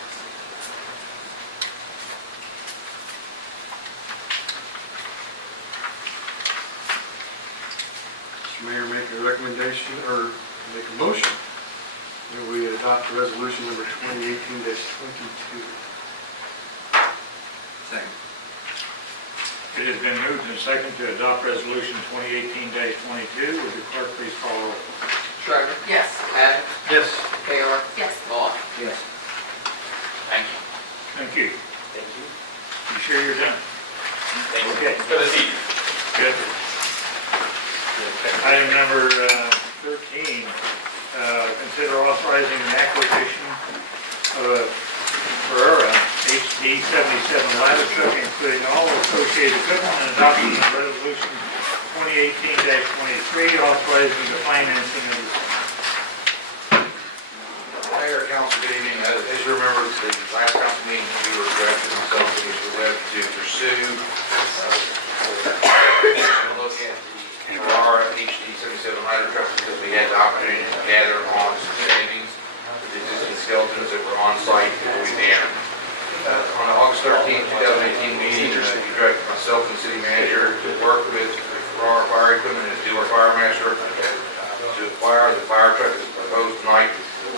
Mr. Mayor, make a recommendation, or make a motion, that we adopt resolution number 2018-22. Second. It has been moved and seconded to adopt resolution 2018-22. Would the clerk please call roll? Shriver? Yes. Adams? Yes. KR? Yes. Vaughn? Yes. Thank you. Thank you. Thank you. You sure you're done? Thank you. Okay. For this evening. Good. Item number 13, consider authorizing an acquisition of a Ferrara HD 77 ladder truck, including all associated equipment, and adoption of resolution 2018-23, authorizing the financing of the Mayor, council, good evening. As you remember, the last council meeting, we were directed ourselves to pursue, look at the Ferrara HD 77 ladder truck because we had the opportunity to gather on some savings, the existing skeletons that were on site in Louisiana. On the August 13, 2018 meeting, we directed myself and the city manager to work with Ferrara Fire Equipment and do our fire master to acquire the fire truck as proposed tonight.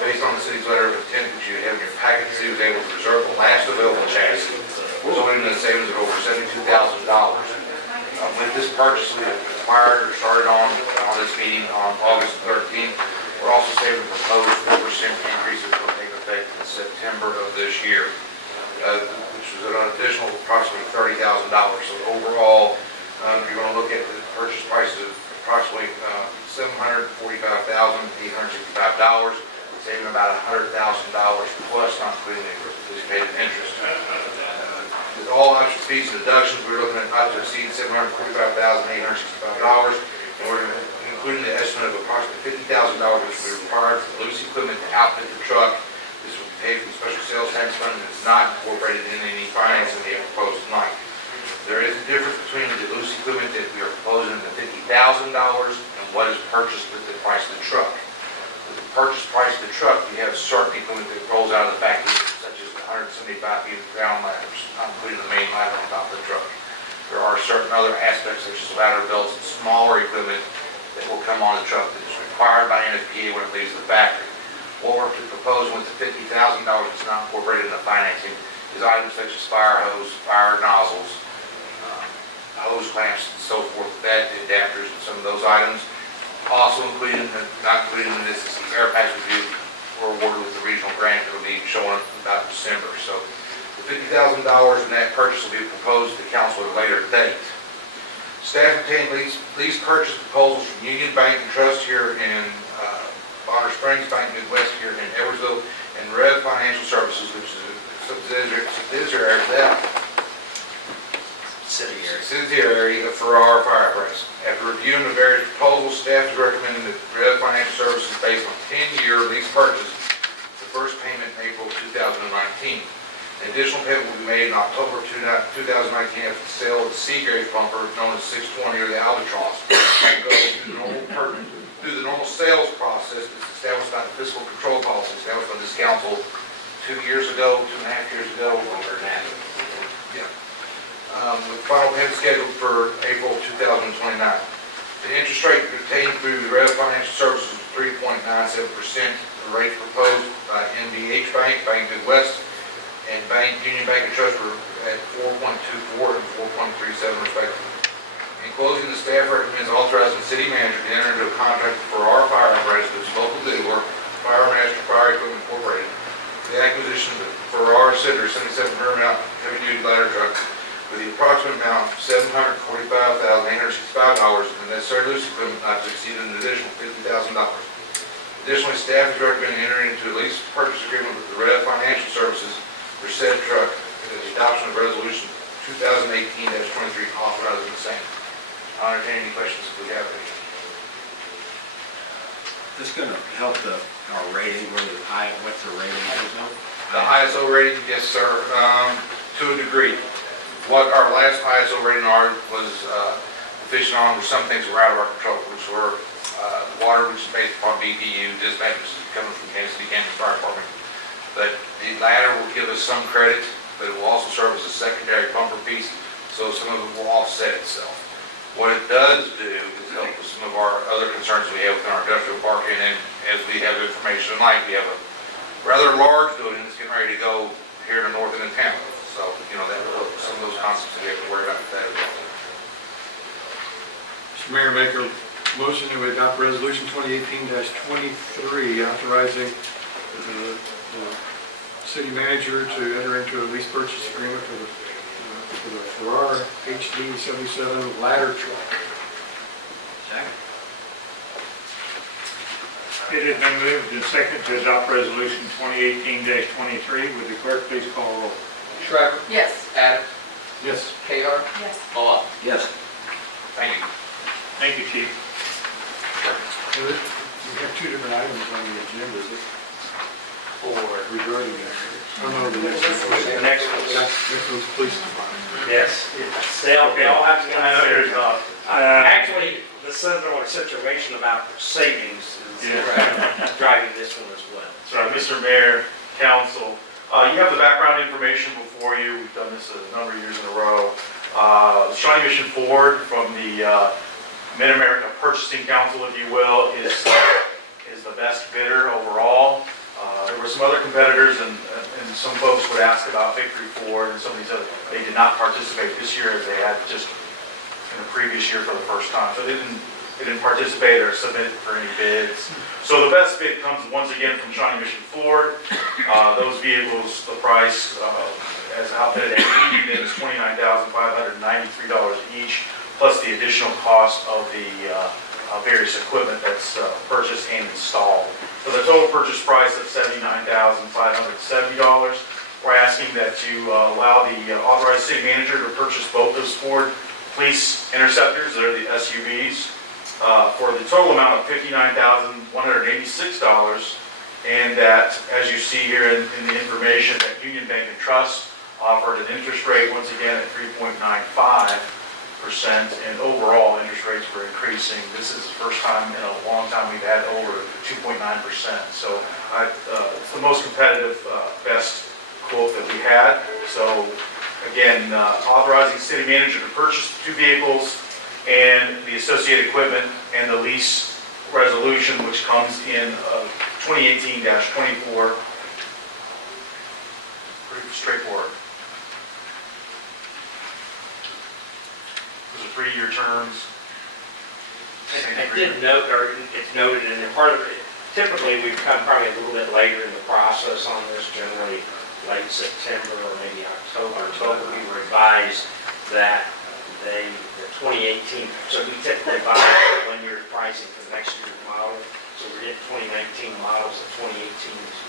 Based on the city's letter of intent, which you have in your packet, the city was able to reserve the last available chassis, resulting in a savings of over $72,000. With this purchase, we acquired or started on this meeting on August 13th. We're also saving proposed 4% increases that will take effect in September of this year, which was an additional approximately $30,000. So overall, you're going to look at the purchase price of approximately $745,865. Saving about $100,000 plus, not including the anticipated interest. With all option fees and deductions, we're looking at not to exceed $745,865, and we're including the estimate of approximately $50,000, which will be required for loose equipment to outfit the truck. This will be paid from the special sales tax fund and is not incorporated in any financing we have proposed tonight. There is a difference between the loose equipment that we are proposing, the $50,000, and what is purchased with the price of the truck. The purchase price of the truck, we have certain equipment that rolls out of the factory, such as the 175 feet of ground ladders, not including the main ladder on top of the truck. There are certain other aspects, such as ladder belts and smaller equipment that will come on the truck that is required by NFPA when it leaves the factory. What we're proposing with the $50,000 that's not incorporated in the financing is items such as fire hose, fire nozzles, hose clamps, and so forth, bed adapters, and some of those items. Also included, not included in this, is the air patch review we're awarded with the regional grant that will be showing up in about December. So the $50,000 in that purchase will be proposed to the council at a later date. Staff obtained lease purchase proposals from Union Bank and Trust here in Bonner Springs, Bank Midwest here in Edwardsville, and Rev Financial Services, which is a subsidiary of Ferrara Fire Apparatus. After reviewing the various proposals, staff is recommending that Rev Financial Services based on 10-year lease purchase, the first payment in April 2019. An additional payment will be made in October 2019 after the sale of the Seagrave pumper known as 620 or the Albatross. Through the normal sales process that's established by the fiscal control policy established by this council 2 years ago, 2.5 years ago, longer than that. Yeah. With final payment scheduled for April 2029. The interest rate obtained through the Rev Financial Services is 3.97%. The rates proposed by NBH Bank, Bank Midwest, and Union Bank and Trust were at 4.24 and 4.37 respectively. In closing, the staff recommends authorizing the city manager to enter into a contract for our fire apparatus with its local dealer, Fire Master Fire Equipment Incorporated, for the acquisition of the Ferrara Cinder 77 Paramount heavy-duty ladder truck with the approximate amount of $745,865 and the necessary loose equipment not to exceed an additional $50,000. Additionally, staff is recommending entering into a lease purchase agreement with the Rev Financial Services for said truck and the adoption of resolution 2018-23 authorizing the same. I'll entertain any questions if we have any. This is going to help our rating, what's the rating? The ISO rating, yes, sir, to a degree. What our last ISO rating was deficient on were some things that were out of our control, which were water, which is based upon BPU, dispatch, which is coming from Kansas City County Fire Department. But the latter will give us some credit, but it will also serve as a secondary bumper piece, so some of it will offset itself. What it does do is help with some of our other concerns we have within our industrial park, and then as we have information tonight, we have a rather large building that's getting ready to go here in the north end of town. So, that will help with some of those concepts that we have to worry about with that as well. Mr. Mayor, make a Motion to adopt resolution 2018-23, authorizing the city manager to enter into a lease purchase agreement for the Farrar HD 77 ladder truck. Second. It has been moved and seconded to adopt resolution 2018-23. Would the clerk please call roll? Shriver? Yes. Adams? Yes. Kadar? Yes. Malat? Yes. Thank you. Thank you, Chief. We have two different items on the agenda, is it? Regarding that. Oh, no, the next one. The next one. Next one's police department. Yes, they all have to come out there. Actually, the similar situation about savings is driving this one as well. So, Mr. Mayor, Council, you have the background information before you. We've done this a number of years in a row. Shawnee Mission Ford from the Mid-America Purchasing Council, if you will, is the best bidder overall. There were some other competitors, and some folks would ask about Victory Ford, and somebody said they did not participate this year as they had just in the previous year for the first time. So they didn't participate or submit for any bids. So the best bid comes once again from Shawnee Mission Ford. Those vehicles, the price as outbid at median is $29,593 each, plus the additional cost of the various equipment that's purchased and installed. For the total purchase price of $79,570, we're asking that you allow the authorized city manager to purchase both those Ford Police Interceptors, they're the SUVs, for the total amount of $59,186, and that, as you see here in the information, that Union Bank and Trust offered an interest rate, once again, at 3.95%, and overall interest rates were increasing. This is the first time in a long time we've had over 2.9%. So it's the most competitive, best quote that we had. So again, authorizing the city manager to purchase the two vehicles and the associated equipment and the lease resolution, which comes in 2018-24. Pretty straightforward. Those are 3-year terms. I did note, or it's noted in there, part of it, typically we've come probably a little bit later in the process on this, generally late September or maybe October, we revised that the 2018, so we typically buy one-year pricing for the next year's model, so we're getting 2019 models at 2018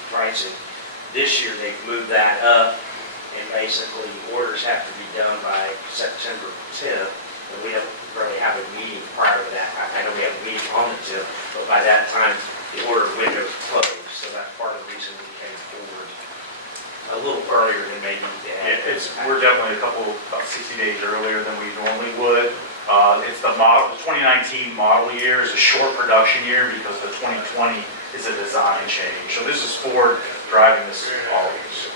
pricing. This year they've moved that up, and basically orders have to be done by September 10th, and we don't really have a meeting prior to that. I know we have a meeting on the 10th, but by that time the order window is closed, so that's part of the reason we came forward a little earlier than maybe they had. We're definitely about 60 days earlier than we normally would. It's the 2019 model year is a short production year because the 2020 is a design change. So this is Ford driving this always.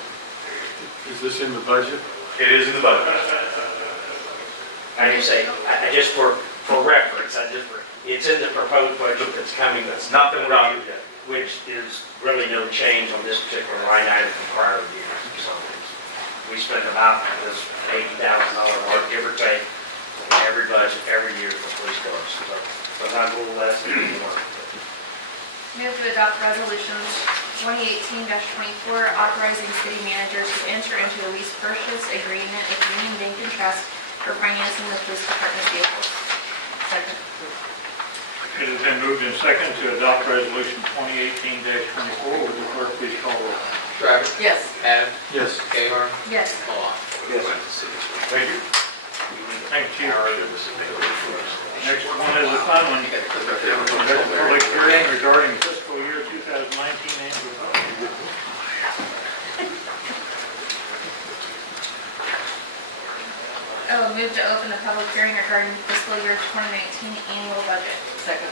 Is this in the budget? It is in the budget. I didn't say, I just for reference, it's in the proposed budget that's coming. That's not been adopted yet. Which is really no change on this particular line item from prior years. So we spend about this $80,000 mark, give or take, in every budget, every year for police cars. So sometimes a little less, a little more. Move to adopt resolutions 2018-24, authorizing city managers to enter into a lease purchase agreement with Union Bank and Trust for financing the police department vehicles. Second. It has been moved and seconded to adopt resolution 2018-24. Would the clerk please call roll? Shriver? Yes. Adams? Yes. Kadar? Yes. Malat? Yes. Thank you. Thank you. Next one is the fun one. Public hearing regarding fiscal year 2019 annual budget. Move to open the public hearing regarding fiscal year 2019 annual budget. Second.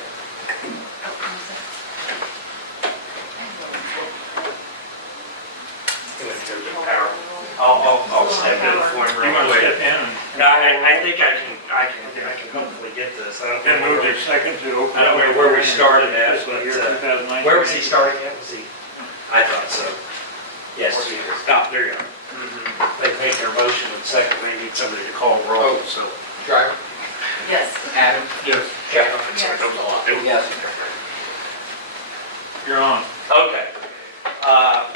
I'll step in for him You real want to quick. step in? No, I think I can hopefully get this. I don't Been know moved and seconded to open. I don't know where we started at, Fiscal but, year 2019. where was he starting at? Was he? I thought so. Yes, stop, there you go. They make their motion and second, they need somebody to call roll, so. Shriver? Yes. Adam? Yes. Yes. You're on. Okay.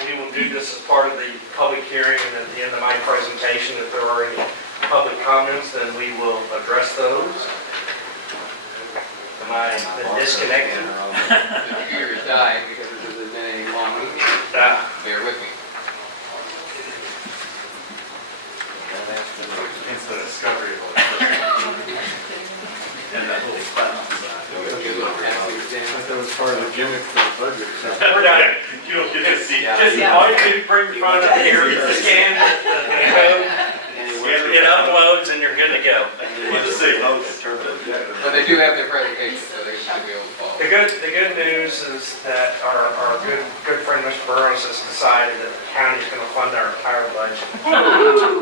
We will do this as part of the public hearing, and at the end of my presentation, if there are any public comments, then we will address those. Am I disconnected? The computer's died because this has been a long meeting. Bear with me. It's the discovery of and that little flat on the side. Okay, look, Kathy's down. That was part of the gimmick for the budget. We're done. You don't get to see. Just all you do, bring your phone up here, scan, it uploads, and you're good to go. You just say, oh, But they do have their presentation, so they should be able to follow. The good news is that our good friend Mr. Burrows has decided that the county's going to fund our entire budget. I'll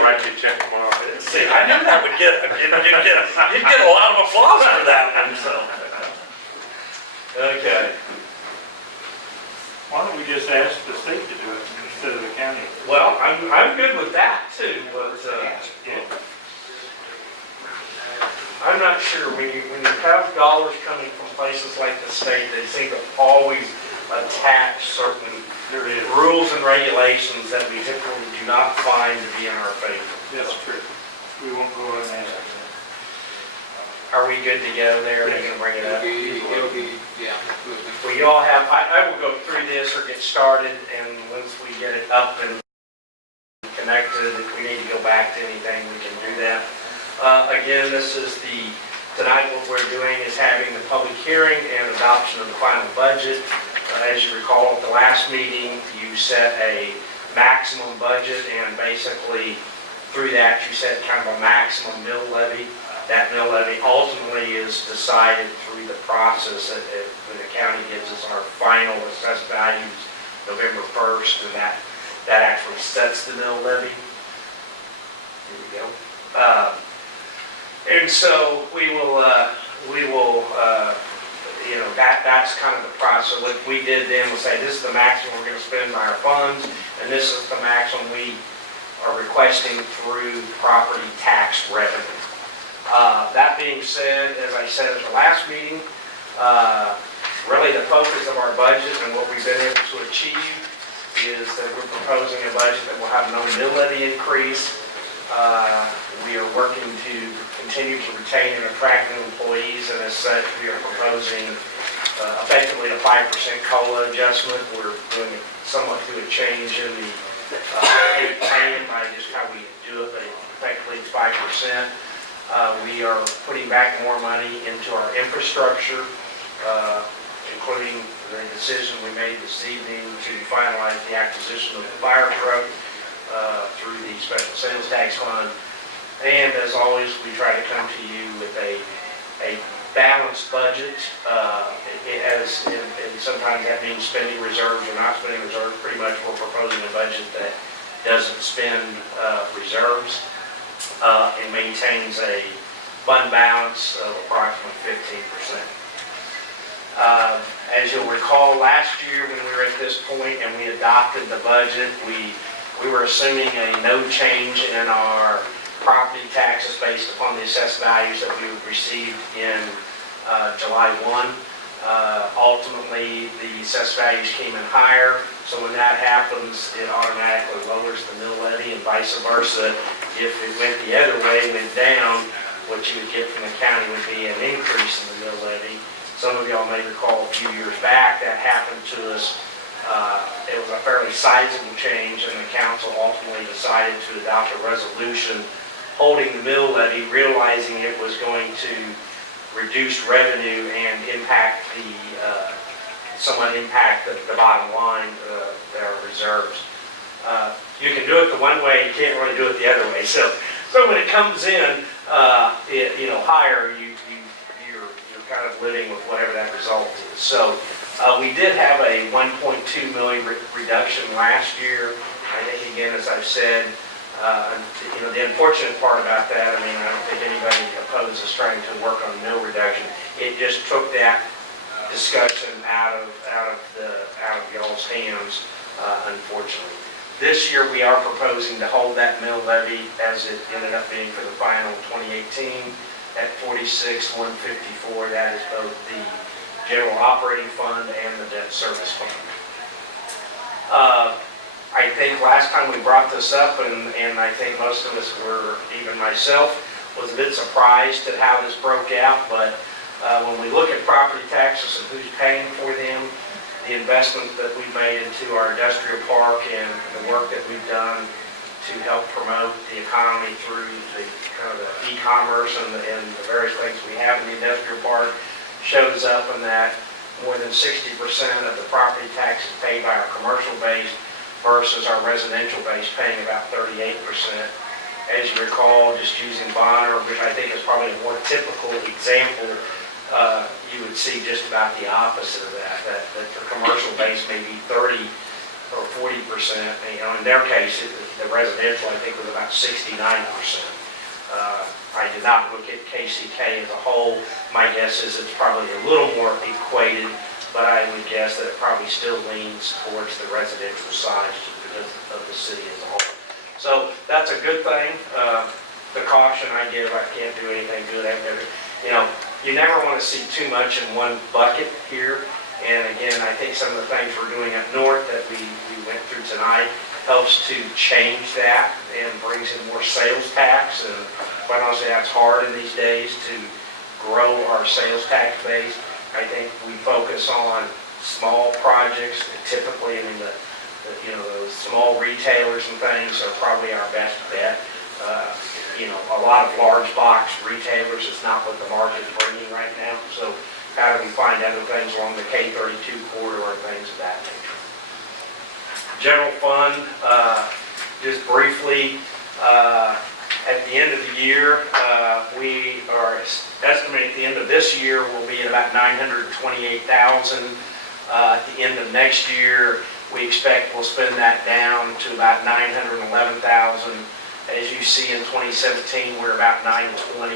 write you a check tomorrow. See, I knew that would you'd get a lot of applause for that one, so. Okay. Why don't we just ask the state to do it instead of the county? Well, I'm good with that too, but, I'm not sure, when you have dollars coming from places like the state, they seem to always attach certain rules and regulations that we typically do not find to be in our favor. That's true. We won't go and ask them. Are we good to go there? Are they gonna bring it up? It'll be, yeah. Well, you all have, I will go through this or get started, and once we get it up and connected, if we need to go back to anything, we can do that. Again, tonight what we're doing is having the public hearing and adoption of the final budget. As you recall, at the last meeting, you set a maximum budget, and basically through that, you set kind of a maximum mill levy. That mill levy ultimately is decided through the process when the county gives us our final assessed values November 1st, and that actually sets the mill levy. There we go. And so we will, that's kind of the process. What we did then was say, this is the maximum we're going to spend by our funds, and this is the maximum we are requesting through property tax revenue. That being said, as I said at the last meeting, really the focus of our budget and what we've been able to achieve is that we're proposing a budget that will have no mill levy increase. We are working to continue to retain and attract new employees, and as such, we are proposing effectively a 5% COLA adjustment. We're doing somewhat to a change in the paid plan by just how we do it, but effectively it's 5%. We are putting back more money into our infrastructure, including the decision we made this evening to finalize the acquisition of the fire truck through the special sales tax fund. And as always, we try to come to you with a balanced budget, and sometimes that means spending reserves or not spending reserves. Pretty much we're proposing a budget that doesn't spend reserves and maintains a fund balance of approximately 15%. As you'll recall, last year when we were at this point and we adopted the budget, we were assuming a no change in our property taxes based upon the assessed values that we received in July 1. Ultimately, the assessed values came in higher, so when that happens, it automatically lowers the mill levy, and vice versa. If it went the other way, went down, what you would get from the county would be an increase in the mill levy. Some of y'all may recall a few years back that happened to us. It was a fairly sizable change, and the council ultimately decided to adopt a resolution holding the mill levy, realizing it was going to reduce revenue and somewhat impact the bottom line, their reserves. You can do it the one way, you can't really do it the other way. So when it comes in, higher, you're kind of living with whatever that result is. So we did have a 1.2 million reduction last year. I think again, as I've said, the unfortunate part about that, I don't think anybody opposes trying to work on mill reduction. It just took that discussion out of y'all's hands, unfortunately. This year, we are proposing to hold that mill levy as it ended up being for the final 2018 at 46,154. That is both the general operating fund and the debt service fund. I think last time we brought this up, and I think most of us were, even myself, was a bit surprised at how this broke out, but when we look at property taxes and who's paying for them, the investment that we've made into our industrial park and the work that we've done to help promote the economy through the kind of the e-commerce and the various things we have in the industrial park shows up in that more than 60% of the property taxes paid by our commercial base versus our residential base paying about 38%. As you recall, just using Bonner, which I think is probably a more typical example, you would see just about the opposite of that the commercial base may be 30 or 40%. You know, in their case, the residential, I think, was about 69%. I did not look at KCK as a whole. My guess is it's probably a little more equated, but I would guess that it probably still leans towards the residential side just because of the city as a whole. So that's a good thing. The caution I give, I can't do anything good. You know, you never want to see too much in one bucket here. And again, I think some of the things we're doing up north that we went through tonight helps to change that and brings in more sales tax. And quite honestly, that's hard in these days to grow our sales tax base. I think we focus on small projects. Typically, I mean, those small retailers and things are probably our best bet. You know, a lot of large box retailers is not what the market's bringing right now. So how do we find other things along the K32 corridor and things of that nature? General fund, just briefly, at the end of the year, we are estimating at the end of this year will be at about $928,000. At the end of next year, we expect we'll spend that down to about $911,000. As you see in 2017, we're about $920,000.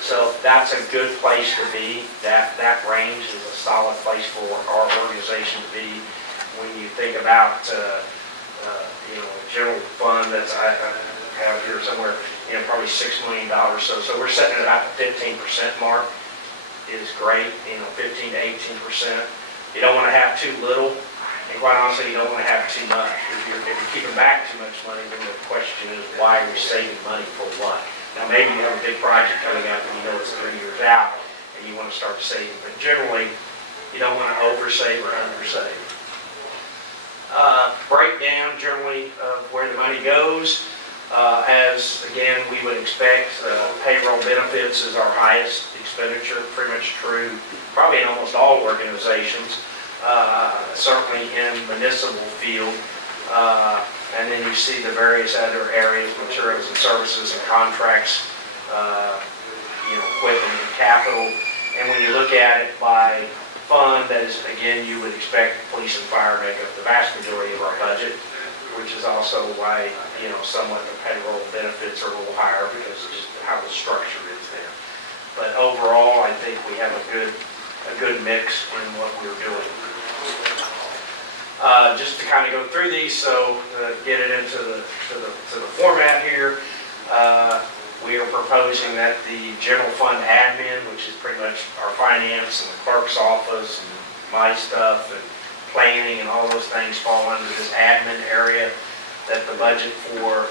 So that's a good place to be. That range is a solid place for our organization to be. When you think about, you know, a general fund that's I have here somewhere, you know, probably $6 million. So we're sitting at about the 15% mark. Is great, you know, 15 to 18%. You don't want to have too little. And quite honestly, you don't want to have too much. If you're keeping back too much money, then the question is, why are you saving money for what? Now, maybe you have a big project coming up and you know it's 3 years out and you want to start saving, but generally, you don't want to oversave or undersave. Breakdown generally of where the money goes. As again, we would expect, payroll benefits is our highest expenditure, pretty much true, probably in almost all organizations. Certainly in municipal field, and then you see the various other areas, materials and services and contracts, you know, equipment and capital. And when you look at it by fund, that is, again, you would expect police and fire make up the vast majority of our budget, which is also why, you know, somewhat the payroll benefits are a little higher because of just how the structure is there. But overall, I think we have a good mix in what we're doing. Just to kind of go through these, so get it into the format here. We are proposing that the general fund admin, which is pretty much our finance and the clerk's office and my stuff and planning and all those things fall under this admin area, that the budget for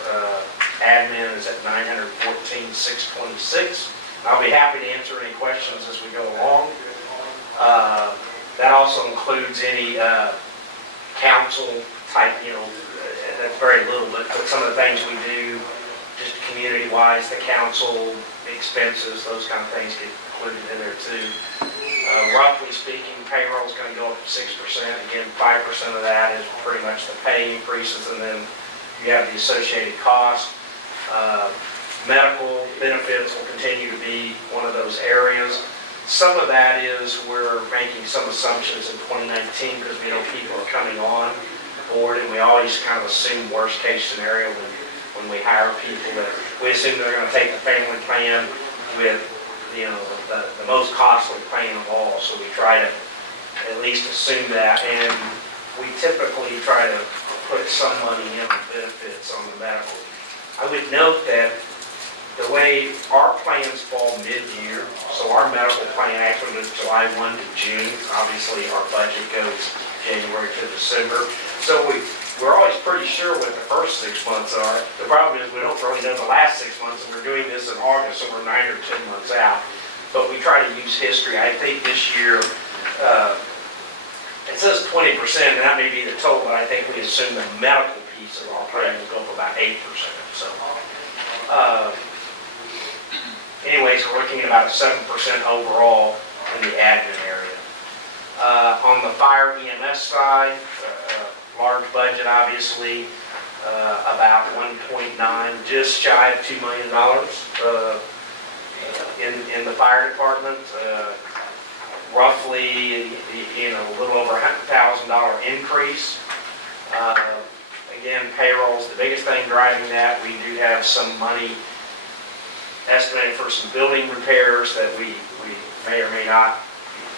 admin is at $914,626. I'll be happy to answer any questions as we go along. That also includes any council type, you know, that's very little, but some of the things we do, just community-wise, the council expenses, those kind of things get included in there too. Roughly speaking, payroll is going to go up to 6%. Again, 5% of that is pretty much the pay increases, and then you have the associated cost. Medical benefits will continue to be one of those areas. Some of that is we're making some assumptions in 2019 because we know people are coming on board, and we always kind of assume worst case scenario when we hire people, that we assume they're going to take the family plan with, you know, the most costly plan of all. So we try to at least assume that, and we typically try to put some money in on benefits on the medical. I would note that the way our plans fall mid-year, so our medical plan actually goes July 1 to June. Obviously, our budget goes January to December. So we're always pretty sure what the first 6 months are. The problem is we don't really know the last 6 months, and we're doing this in August, so we're 9 or 10 months out. But we try to use history. I think this year, it says 20%, and that may be the total, but I think we assume the medical piece of our plan will go up about 8%. So, anyways, we're looking at about a 7% overall in the admin area. On the fire EMS side, large budget, obviously, about 1.9, just shy of $2 million in the fire department. Roughly, a little over $100,000 increase. Again, payrolls, the biggest thing driving that. We do have some money estimated for some building repairs that we may or may not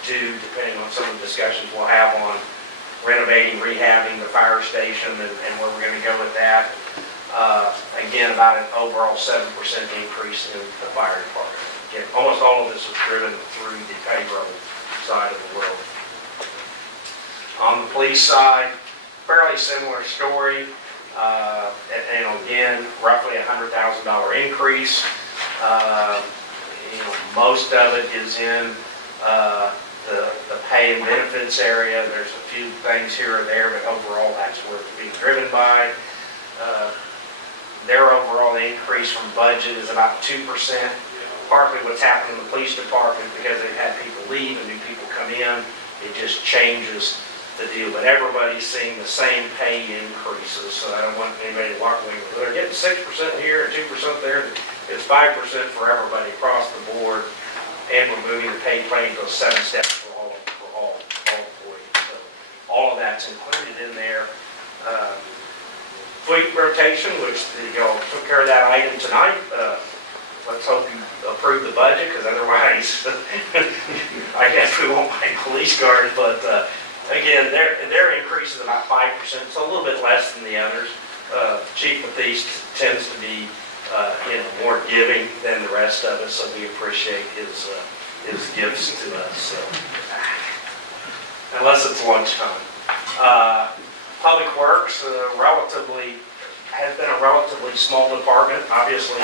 do, depending on some of the discussions we'll have on renovating, rehabbing the fire station and where we're going to go with that. Again, about an overall 7% increase in the fire department. Again, almost all of this was driven through the payroll side of the world. On the police side, fairly similar story. And again, roughly a $100,000 increase. Most of it is in the pay and benefits area. There's a few things here or there, but overall that's where it's being driven by. Their overall increase from budget is about 2%. Partly what's happened in the police department, because they've had people leave and new people come in, it just changes the deal. But everybody's seeing the same pay increases, so I don't want anybody to walk away with, they're getting 6% here and 2% there. It's 5% for everybody across the board, and we're moving the pay plan to 7 steps for all employees. So all of that's included in there. Fleet rotation, which y'all took care of that item tonight. Let's hope you approve the budget, because otherwise, I guess we won't buy police cars. But again, their increase is about 5%, so a little bit less than the others. Chief Mathies tends to be more giving than the rest of us, so we appreciate his gifts to us. So. Unless it's lunchtime. Public Works has been a relatively small department. Obviously,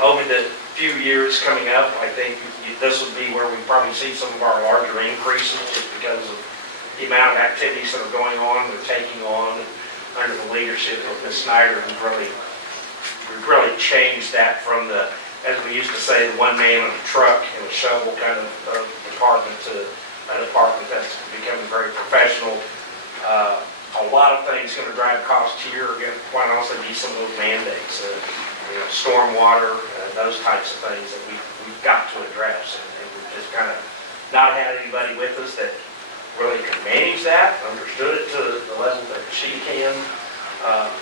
over the few years coming up, I think this would be where we probably see some of our larger increases, just because of the amount of activities that are going on, they're taking on, and under the leadership of Ms. Snyder, we've really changed that from the, as we used to say, the one man on a truck and a shovel kind of department to a department that's becoming very professional. A lot of things going to drive costs here are going to, quite honestly, be some of those mandates, stormwater, those types of things that we've got to address. And we've just kind of not had anybody with us that really could manage that, understood it to the level that she can.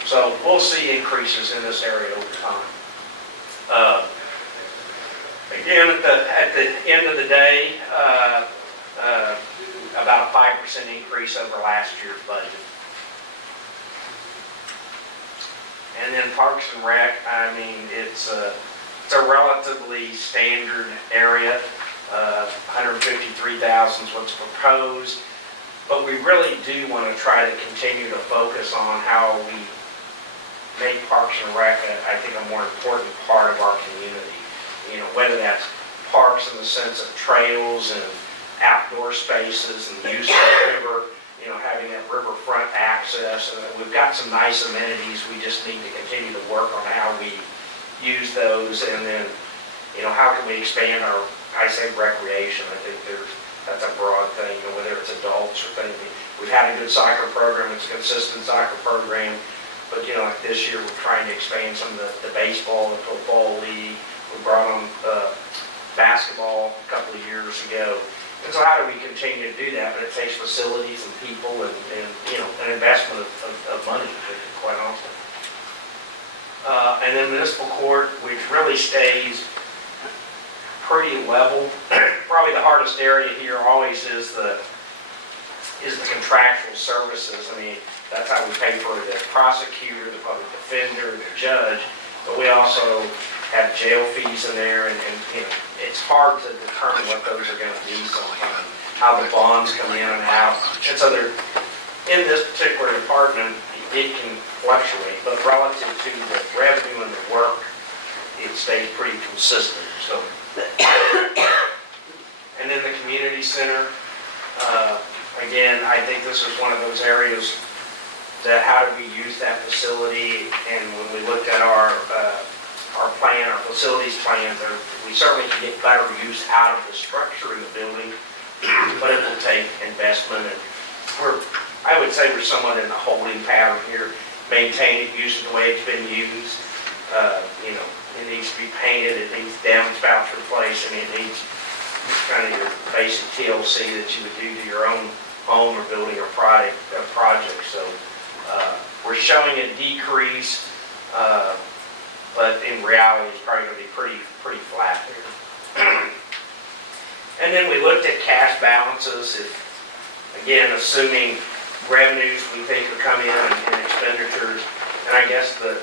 So we'll see increases in this area over time. Again, at the end of the day, about a 5% increase over last year's budget. And then Parks and Rec, I mean, it's a relatively standard area. 153,000 is what's proposed. But we really do want to try to continue to focus on how we make Parks and Rec, I think, a more important part of our community. Whether that's parks in the sense of trails and outdoor spaces and the use of the river, having that riverfront access. We've got some nice amenities. We just need to continue to work on how we use those, and then, how can we expand our, I say recreation. I think that's a broad thing, whether it's adults or things. We've had a good soccer program. It's a consistent soccer program. But, like this year, we're trying to expand some of the baseball and football league. We brought on basketball a couple of years ago. And so how do we continue to do that? But it takes facilities and people and an investment of money, quite honestly. And then municipal court, which really stays pretty level. Probably the hardest area here always is is the contractual services. I mean, that's how we pay for the prosecutor, the public defender, the judge, but we also have jail fees in there, and it's hard to determine what those are gonna be sometimes, how the bonds come in and out. And so in this particular department, it can fluctuate, but relative to the revenue and the work, it stays pretty consistent, so. And then the community center, again, I think this is one of those areas that how do we use that facility, and when we looked at our plan, our facilities plan, we certainly can get better use out of the structure in the building, but it will take investment, and I would say we're somewhat in a holding pattern here. Maintain it, use it the way it's been used. It needs to be painted, it needs downspouts replaced, and it needs kind of your basic TLC that you would do to your own home or building or project. So we're showing a decrease, but in reality, it's probably going to be pretty flat here. And then we looked at cash balances. Again, assuming revenues we think will come in and expenditures. And I guess the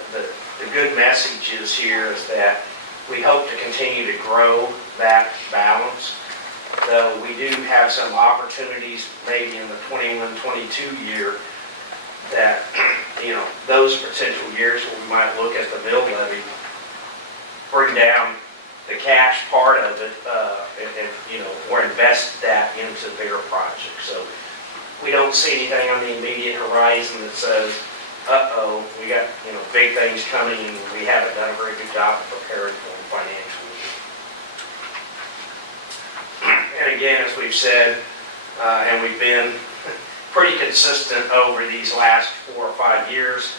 good message is here is that we hope to continue to grow that balance, though we do have some opportunities maybe in the 21-22 year that, those potential years where we might look at the mill levy, bring down the cash part of it, or invest that into bigger projects. So we don't see anything on the immediate horizon that says, uh-oh, we got, big things coming and we haven't done a very good job of preparing for them financially. And again, as we've said, and we've been pretty consistent over these last 4 or 5 years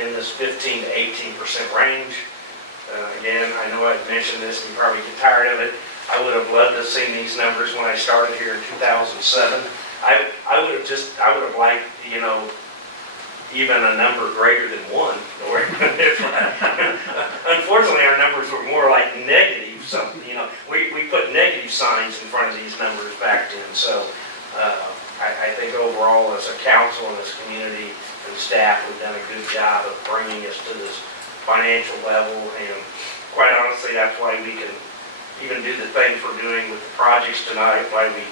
in this 15 to 18% range. Again, I know I've mentioned this and you probably get tired of it. I would have loved to have seen these numbers when I started here in 2007. I would have liked, even a number greater than 1. Unfortunately, our numbers were more like negative. So, we put negative signs in front of these numbers back then. So, I think overall, as a council and as a community and staff, we've done a good job of bringing us to this financial level. And quite honestly, that's why we can even do the things we're doing with the projects tonight, why we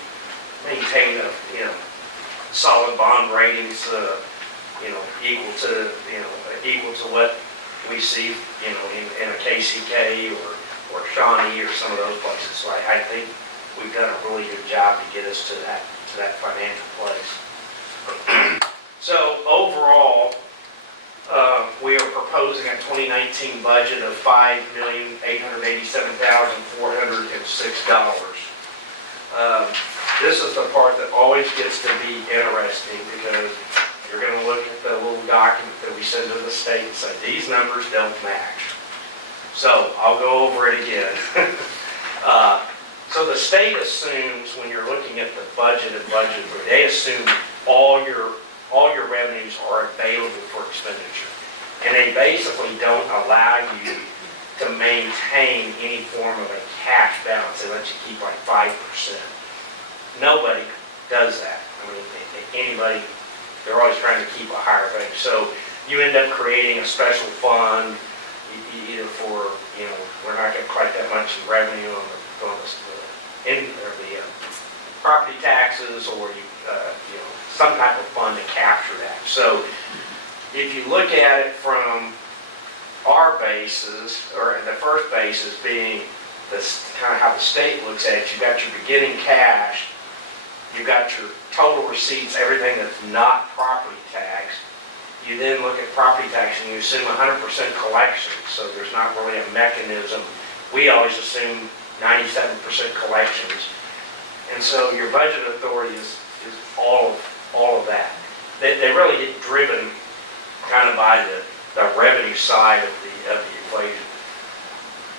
maintain a, solid bond ratings, equal to what we see, in a KCK or Shawnee or some of those places. So I think we've done a really good job to get us to that financial place. So overall, we are proposing a 2019 budget of $5,887,406. This is the part that always gets to be interesting, because you're going to look at the little document that we send to the state and say, these numbers don't match. So I'll go over it again. So the state assumes, when you're looking at the budget, they assume all your revenues are available for expenditure. And they basically don't allow you to maintain any form of a cash balance. They let you keep like 5%. Nobody does that. I mean, anybody, they're always trying to keep a higher thing. So you end up creating a special fund, either for, we're not getting quite that much in revenue on the property taxes, or some type of fund to capture that. So if you look at it from our basis, or the first basis being this kind of how the state looks at it, you've got your beginning cash, you've got your total receipts, everything that's not property tax. You then look at property tax and you assume 100% collection, so there's not really a mechanism. We always assume 97% collections. And so your budget authority is all of that. They really get driven kind of by the revenue side of the equation.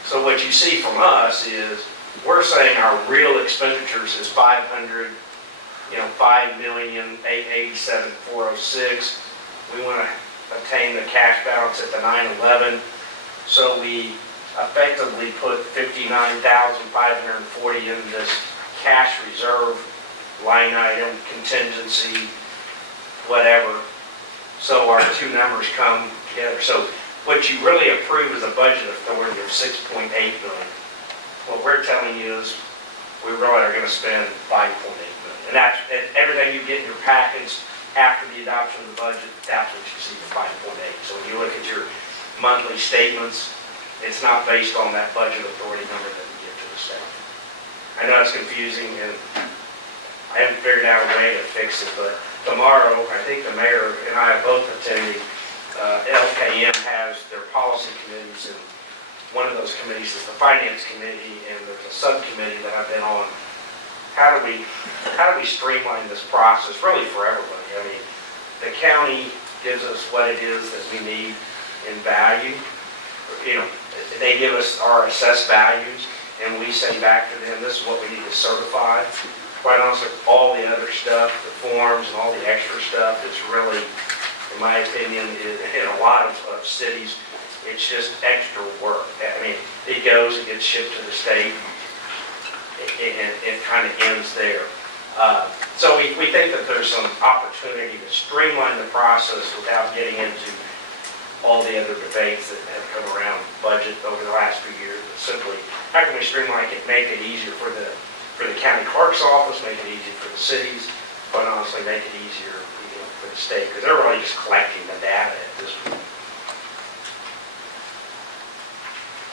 So what you see from us is we're saying our real expenditures is $5,887,406. We want to obtain the cash balance at the 9/11. So we effectively put $59,540 in this cash reserve line item, contingency, whatever. So our two numbers come together. So what you really approve is a budget authority of 6.8 million. What we're telling you is we really are going to spend 5.8 million. And that's everything you get in your package after the adoption of the budget, that's what you see, the 5.8. So when you look at your monthly statements, it's not based on that budget authority number that we give to the state. I know it's confusing, and I haven't figured out a way to fix it, but tomorrow, I think the mayor and I are both attending. LKM has their policy committees, and one of those committees is the finance committee, and there's a subcommittee that I've been on. How do we streamline this process, really for everybody? I mean, the county gives us what it is that we need in value. You know, they give us our assessed values, and we say back to them, this is what we need to certify. Quite honestly, all the other stuff, the forms and all the extra stuff, it's really, in my opinion, in a lot of cities, it's just extra work. I mean, it goes, it gets shipped to the state, and it kind of ends there. So we think that there's some opportunity to streamline the process without getting into all the other debates that have come around budget over the last few years. But simply, how can we streamline it, make it easier for the county clerk's office, make it easier for the cities, but honestly make it easier, for the state, because they're really just collecting the data at this point.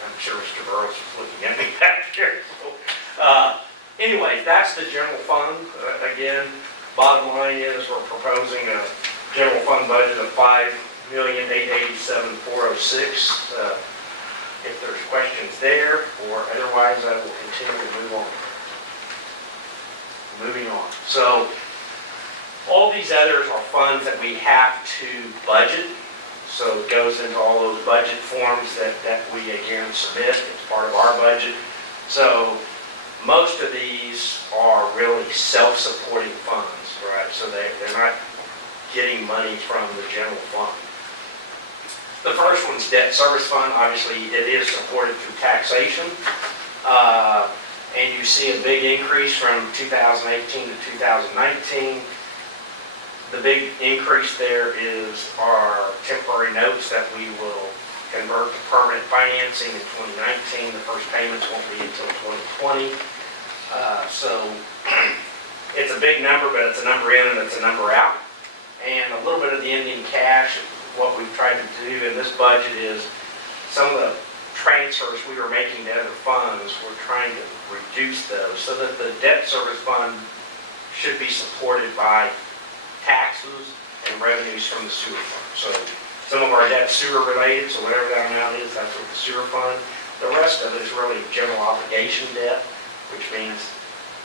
I'm sure Mr. Burrows is looking at me back here. So, anyway, that's the general fund. Again, bottom line is we're proposing a general fund budget of $5,887,406. If there's questions there, or otherwise, I will continue to move on. Moving on. So all these others are funds that we have to budget. So it goes into all those budget forms that we again submit. It's part of our budget. So most of these are really self-supporting funds, right? So they're not getting money from the general fund. The first one's debt service fund. Obviously, it is supported through taxation. And you see a big increase from 2018 to 2019. The big increase there is our temporary notes that we will convert to permanent financing in 2019. The first payments won't be until 2020. So it's a big number, but it's a number in and it's a number out. And a little bit of the ending cash, what we've tried to do in this budget is some of the transfers we were making to other funds, we're trying to reduce those so that the debt service fund should be supported by taxes and revenues from the sewer fund. So some of our debt sewer related, so whatever that amount is, that's with the sewer fund. The rest of it is really general obligation debt, which means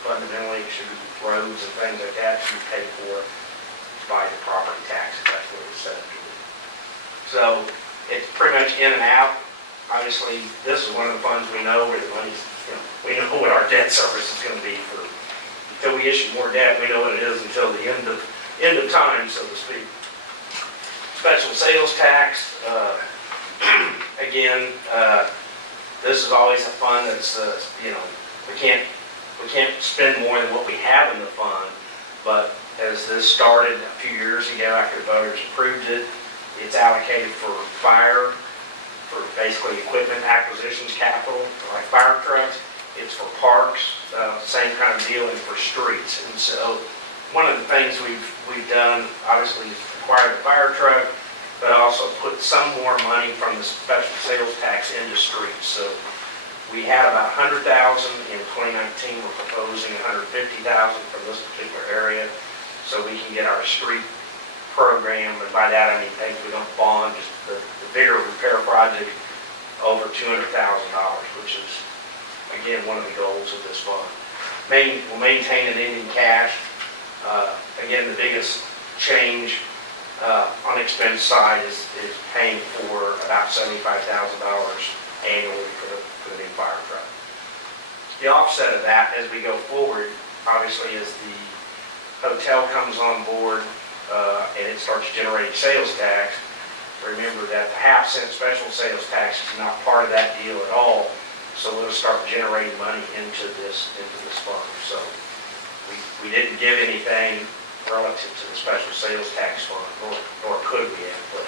fundamentally it should be roads and things like that should be paid for by the property taxes. That's what it's set up to be. So it's pretty much in and out. Obviously, this is one of the funds we know where the money's, we know what our debt service is going to be for, until we issue more debt, we know what it is until the end of time, so to speak. Special sales tax, again, this is always a fund that's, we can't spend more than what we have in the fund, but as this started a few years ago after the voters approved it, it's allocated for fire, for basically equipment acquisitions capital, like fire trucks. It's for parks, same kind of deal, and for streets. And so one of the things we've done, obviously, is acquire the fire truck, but also put some more money from the special sales tax into streets. So we had about $100,000 in 2019. We're proposing $150,000 from this particular area, so we can get our street program, and by that I mean things we don't bond, just the bigger repair project over $200,000, which is, again, one of the goals of this fund. We'll maintain an ending cash. Again, the biggest change on the expense side is paying for about $75,000 annually for the new fire truck. The offset of that as we go forward, obviously, as the hotel comes on board and it starts generating sales tax, remember that the half-cent special sales tax is not part of that deal at all, so it'll start generating money into this fund. So we We didn't give anything relative to the special sales tax fund, nor could we have, but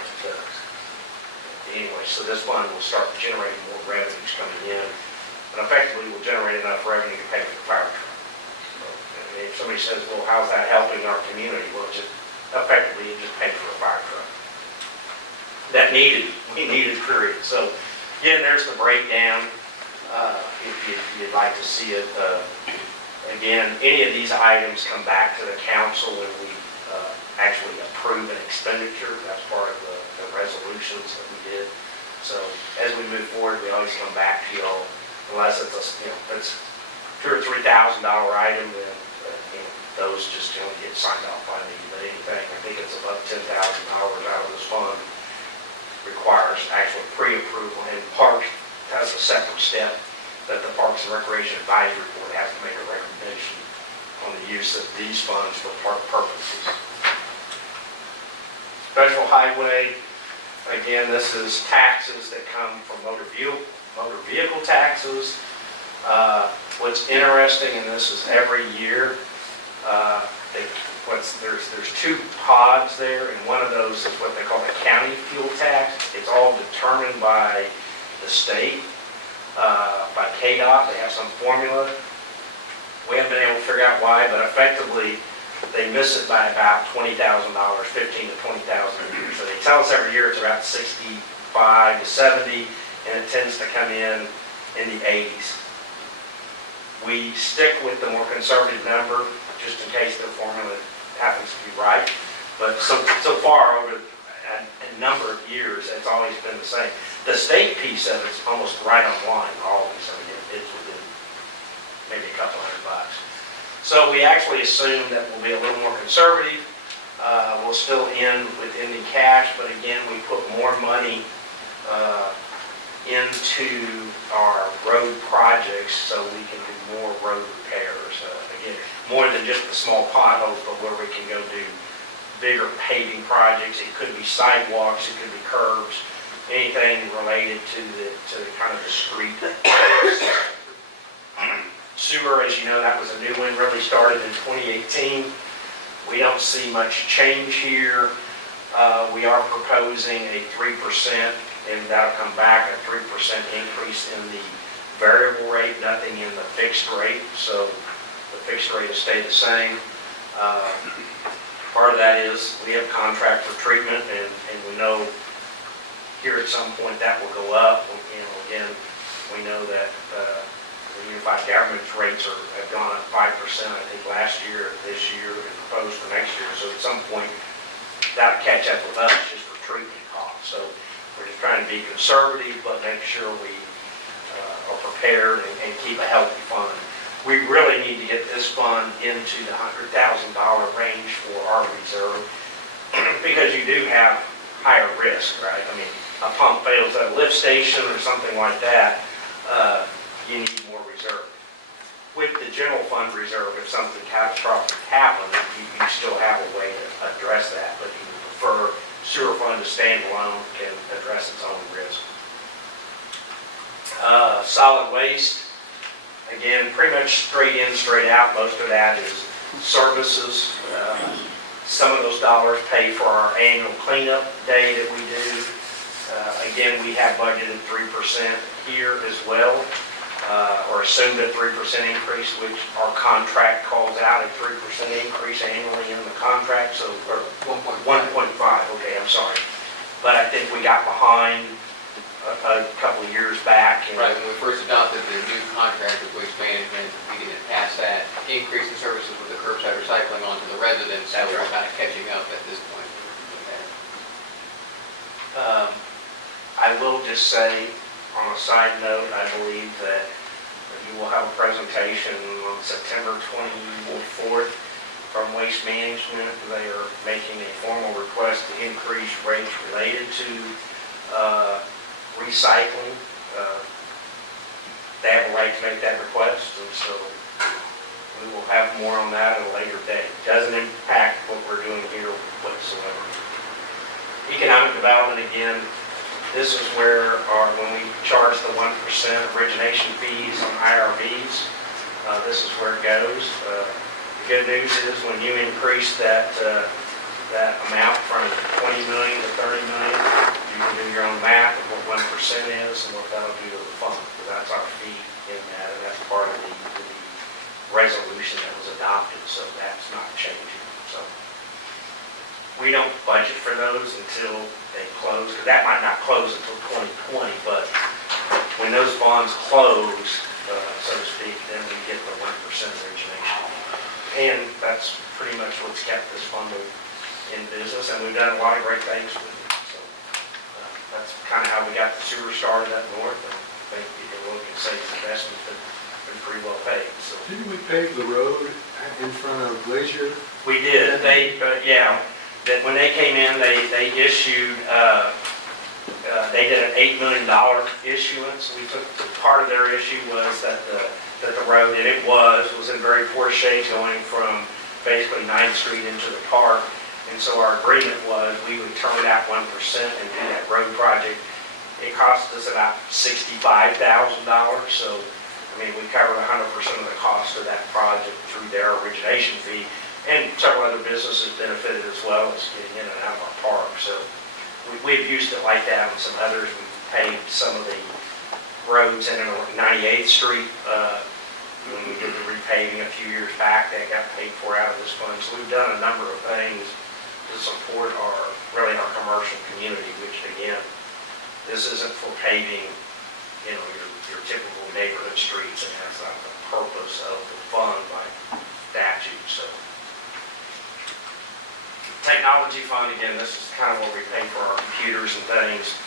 anyway, so this fund will start generating more revenues coming in, and effectively will generate enough revenue to pay for the fire truck. So, if somebody says, well, how's that helping our community? Well, just effectively, it just paid for a fire truck. We needed, period. So, again, there's the breakdown, if you'd like to see it. Again, any of these items come back to the council when we actually approve an expenditure. That's part of the resolutions that we did. So as we move forward, we always come back to y'all, unless it's it's $2,000 or $3,000 item, then those just get signed off by me. But anything, I think it's above $10,000 out of this fund, requires actual pre-approval, and Parks has a separate step that the Parks and Recreation Advisory Board has to make a recommendation on the use of these funds for park purposes. Special highway, again, this is taxes that come from motor vehicle taxes. What's interesting, and this is every year, there's two pods there, and one of those is what they call the county fuel tax. It's all determined by the state. By KDOT, they have some formula. We haven't been able to figure out why, but effectively, they miss it by about $20,000, $15,000 to $20,000 a year. So they tell us every year it's about 65 to 70, and it tends to come in the 80s. We stick with the more conservative number, just in case the formula happens to be right. But so far, over a number of years, it's always been the same. The state piece of it's almost right on line, always. I mean, it's within maybe a couple $100. So we actually assume that we'll be a little more conservative. We'll still end with ending cash, but again, we put more money into our road projects so we can do more road repairs. Again, more than just the small potholes, but where we can go do bigger paving projects. It could be sidewalks, it could be curbs, anything related to the kind of the street. Sewer, as you know, that was a new one, really started in 2018. We don't see much change here. We are proposing a 3%, and that'll come back, a 3% increase in the variable rate, nothing in the fixed rate. So the fixed rate will stay the same. Part of that is we have contract for treatment, and we know here at some point that will go up. Again, we know that the unified government's rates have gone up 5%, I think, last year, this year, and proposed for next year. So at some point, that'll catch up with us just for treatment costs. So we're just trying to be conservative, but make sure we are prepared and keep a healthy fund. We really need to get this fund into the $100,000 range for our reserve, because you do have higher risk, right? I mean, a pump fails at a lift station or something like that, you need more reserve. With the general fund reserve, if something catastrophic happens, you still have a way to address that, but you would prefer sewer fund to stand alone, can address its own risk. Solid waste. Again, pretty much straight in, straight out. Most of that is services. Some of those dollars pay for our annual cleanup day that we do. Again, we have budgeted 3% here as well, or assumed a 3% increase, which our contract calls out a 3% increase annually in the contract. So, or 1.5. Okay, I'm sorry. But I think we got behind a couple of years back. Right, when we first adopted the new contract with Waste Management, we didn't pass that increase in services with the curbside recycling onto the residents, so we're kind of catching up at this point. I will just say, on a side note, I believe that you will have a presentation on September 24th from Waste Management. They are making a formal request to increase rates related to recycling. They have a right to make that request, and so we will have more on that at a later date. It doesn't impact what we're doing here whatsoever. Economic development, again, this is where when we charge the 1% origination fees on IRVs, this is where it goes. The good news is when you increase that amount from 20 million to 30 million, you can do your own math of what 1% is and what that'll do to the fund. Because that's our fee in that, and that's part of the resolution that was adopted, so that's not changing. So we don't budget for those until they close, because that might not close until 2020, but when those bonds close, so to speak, then we get the 1% origination. And that's pretty much what's kept this fund in business, and we've done a lot of great things with it. So that's kind of how we got the sewer started up north, and I think you can look and say the investment's been pretty well paid. So Didn't we pave the road in front of Glacier? we did. They, yeah, that when they came in, they issued, they did an $8 million issuance. We took, part of their issue was that the road, and it was in very poor shape going from basically 9th Street into the park. And so our agreement was we would turn out 1% and do that road project. It cost us about $65,000. So, I mean, we covered 100% of the cost of that project through their origination fee. And several other businesses benefited as well as getting in and out of our park. So we've used it like that on some others. We've paved some of the roads in 98th Street. When we did the repaving a few years back, that got paid for out of this fund. So we've done a number of things to support our commercial community, which again, this isn't for paving, you know, your typical neighborhood streets, and that's not the purpose of the fund by statute. So technology fund, again, this is kind of what we pay for our computers and things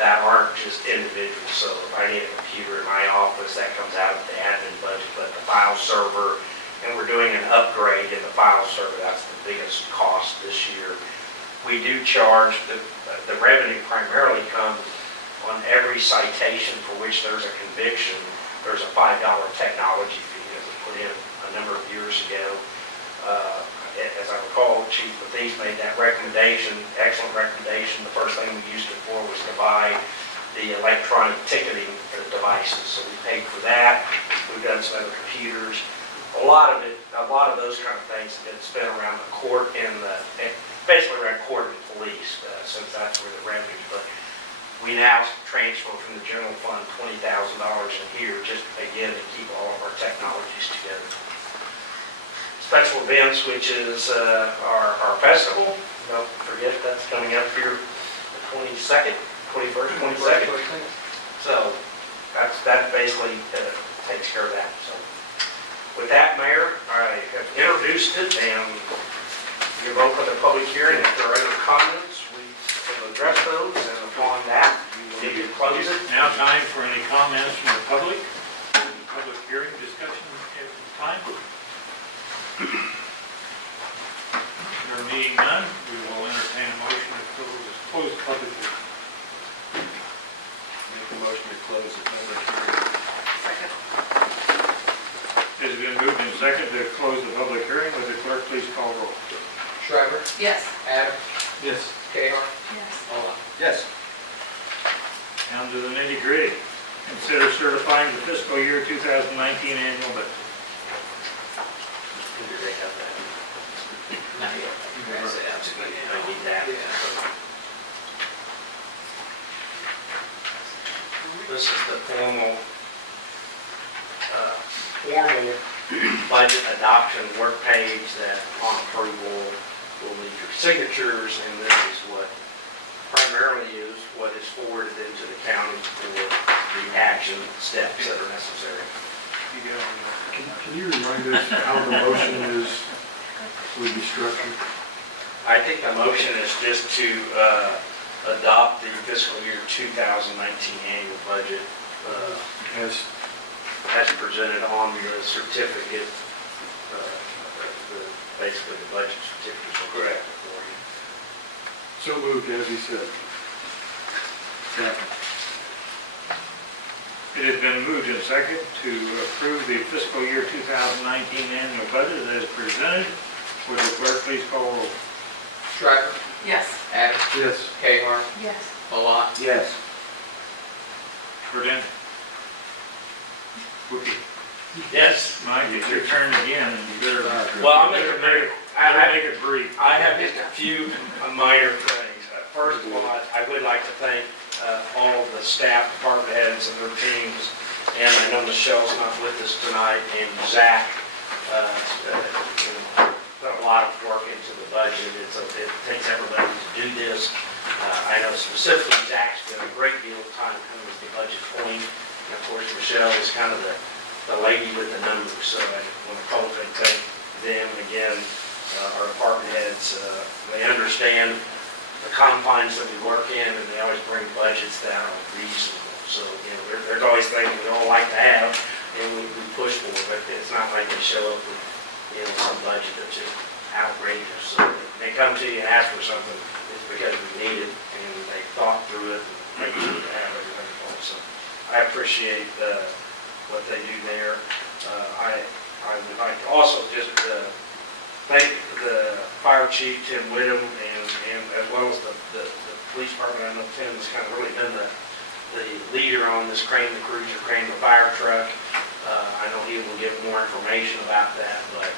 that aren't just individuals. So if I need a computer in my office, that comes out of the admin budget, but the file server, and we're doing an upgrade in the file server, that's the biggest cost this year. We do charge, the revenue primarily comes on every citation for which there's a conviction. There's a $5 technology fee that was put in a number of years ago. As I recall, Chief Batiste made that recommendation, excellent recommendation. The first thing we used it for was to buy the electronic ticketing devices. So we paid for that. We've done some other computers. A lot of those kind of things have been spent around the court and basically around court and police, since that's where the revenue. But we now transfer from the general fund $20,000 in here, just again to keep all of our technologies together. Special events, which is our festival. Don't forget that's coming up here the 22nd, 21st, 22nd. So that basically takes care of that. So with that, Mayor, I have introduced it, and you've opened the public hearing. If there are other comments, we will address those, and upon that, you need to close it. Now time for any comments from the public. Any public hearing discussion at this time? There being none, we will entertain a motion to close the public hearing. Make a motion to close the public hearing. Second. It has been moved and seconded to close the public hearing. Would the clerk please call roll? Shriver? Yes. Adams? Yes. Cahar? Yes. Ola? Yes. Down to the nitty-gritty. Consider certifying the fiscal year 2019 annual budget. Did they have that? Not yet. I need that. This is the formal budget adoption work page that on approval will need your signatures, and this is what primarily is what is forwarded into the county for the action steps that are necessary. Can you remind us how the motion would be structured? I think the motion is just to adopt the fiscal year 2019 annual budget as presented on the certificate, basically the budget certificate is correct for you. So moved, as he said. Second. It has been moved and seconded to approve the fiscal year 2019 annual budget as presented. Would the clerk please call roll? Shriver? Yes. Adams? Yes. Cahar? Yes. Ola? Yes. Burden? Whoopi? Yes. Mike, it's your turn again, and you better, Well, I'm gonna make, better make it brief. I have just a few minor things. First of all, I would like to thank all the staff, department heads and their teams, and I know Michelle's not with us tonight, and Zach, put a lot of work into the budget. It takes everybody to do this. I know specifically Zach's spent a great deal of time coming to the budget point, and of course Michelle is kind of the lady with the numbers, so I want to publicly thank them, and again, our department heads. They understand the confines that we work in, and they always bring budgets that are reasonable. So, there's always things we don't like to have, and we push for, but it's not like they show up with, some budget that's just outrageous. So they come to you and ask for something, it's because we need it, and they thought through it, and make sure to have everything for it. So I appreciate what they do there. I would like to also just thank the fire chief, Tim Whittam, and as well as the police department. I know Tim has kind of really been the leader on this Crane the Cruiser, Crane the fire truck. I know he will give more information about that, but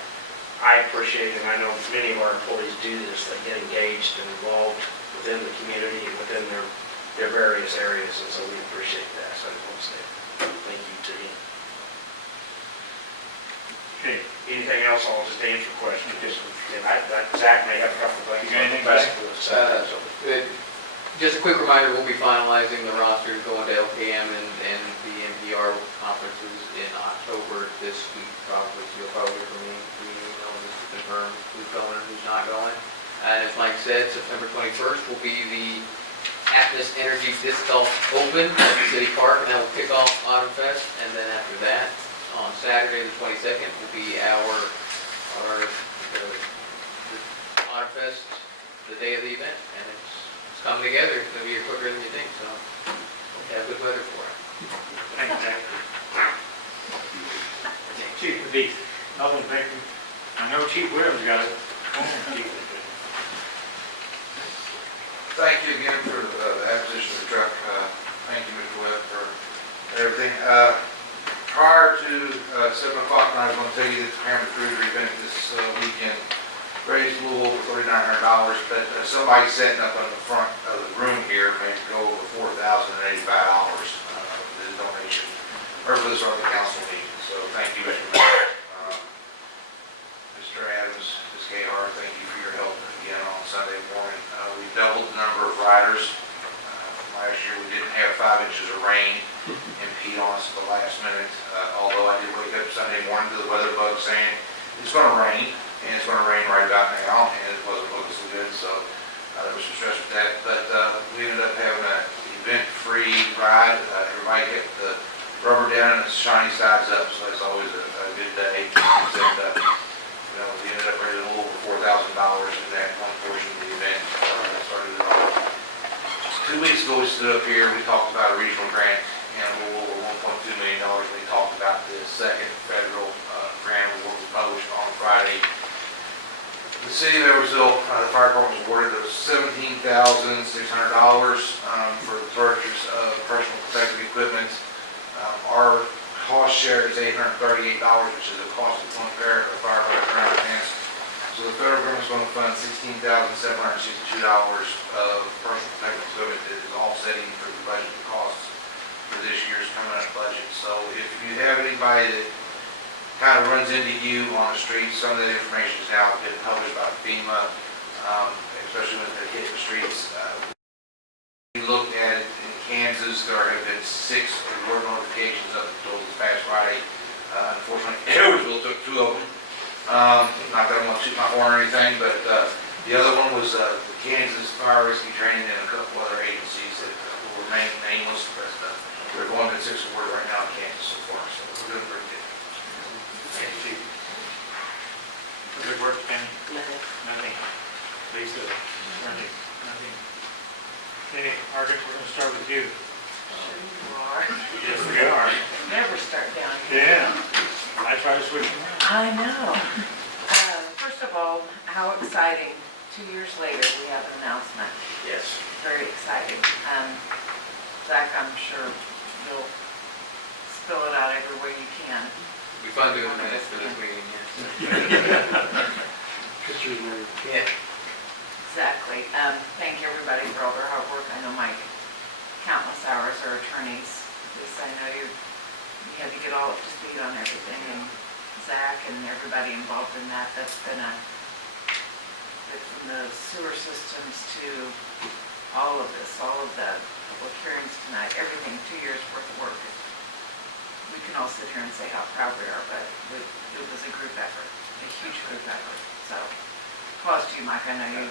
I appreciate it, and I know many of our employees do this. They get engaged and involved within the community and within their various areas, and so we appreciate that. So I just want to say thank you to him. Okay. Anything else, I'll just answer questions. Zach may have a couple of things. You got anything, Just a quick reminder, we'll be finalizing the roster going to LKM and the NPR conferences in October this week, probably. You'll probably hear from me, just to confirm who's going and who's not going. And as Mike said, September 21st will be the Atmos Energy Disc Golf Open at the City Park, and that will kick off Autumn Fest. And then after that, on Saturday the 22nd, will be the Autumn Fest, the day of the event, and it's coming together. It's going to be here quicker than you think, so we'll have good weather for it. Thank you, Zach. Chief of Police, nothing, thank you. I know Chief Williams got it. Thank you again for the acquisition of the truck. Thank you, Mr. Webb, for everything. Prior to 7 o'clock tonight, I was going to tell you that the Hammer Cruiser event this weekend raised a little over $3,900, but somebody setting up on the front of the room here made it go over $4,085 for the donation, or for this council meeting. So thank you, Mr. Mayor. Mr. Adams, Ms. Gahar, thank you for your help again on Sunday morning. We doubled the number of riders. Last year we didn't have 5 inches of rain impede on us at the last minute, although I did wake up Sunday morning to the weather bug saying it's going to rain, and it's going to rain right about now, and it wasn't looking so good, so there was some stress with that. But we ended up having an event-free ride. Everybody kept the rubber down and the shiny sides up, so it's always a good day. And, we ended up raising a little over $4,000 in that one portion of the event. That started it off. 2 weeks ago, we stood up here, we talked about a regional grant, and a little over $1.2 million. We talked about the second federal grant award was published on Friday. The city of Edwardsville, the fire department was awarded $17,600 for the purchase of personal protective equipment. Our cost share is $838, which is the cost of one pair of firefighter ground pants. So the federal government is going to fund $16,762 of personal protective equipment that is offsetting for the budget costs for this year's coming up budget. So if you have anybody that kind of runs into you on the street, some of that information has now been published by FEMA, especially when they hit the streets. We looked at it in Kansas. There have been 6 award notifications up until this past Friday. Unfortunately, Edwardsville took 2 of them. Not that I want to shoot my horn or anything, but the other one was the Kansas Fire Rescue Training and a couple other agencies that will remain nameless. But we're going to 6 awards right now in Kansas so far, so we're doing pretty good. Thank you, Chief. Good work, Penny. Nothing. Lisa, nothing. Okay, Margaret, we're going to start with you. Yes, we are. Never start down here. Yeah. I try to switch them around. I know. First of all, how exciting. 2 years later, we have an announcement. Yes. Very exciting. Zach, I'm sure you'll spill it out every way you can. We fun doing the minutes for this meeting, yes. Pictures and everything. Yeah. Exactly. Thank everybody for all their hard work. I know Mike, countless hours are attorneys. Lisa, I know you had to get all up to speed on everything, and Zach and everybody involved in that. That's been from the sewer systems to all of this, all of the public hearings tonight, everything, 2 years worth of work. We can all sit here and say how proud we are, but it was a group effort, a huge group effort. So, applause to you, Mike. I know you.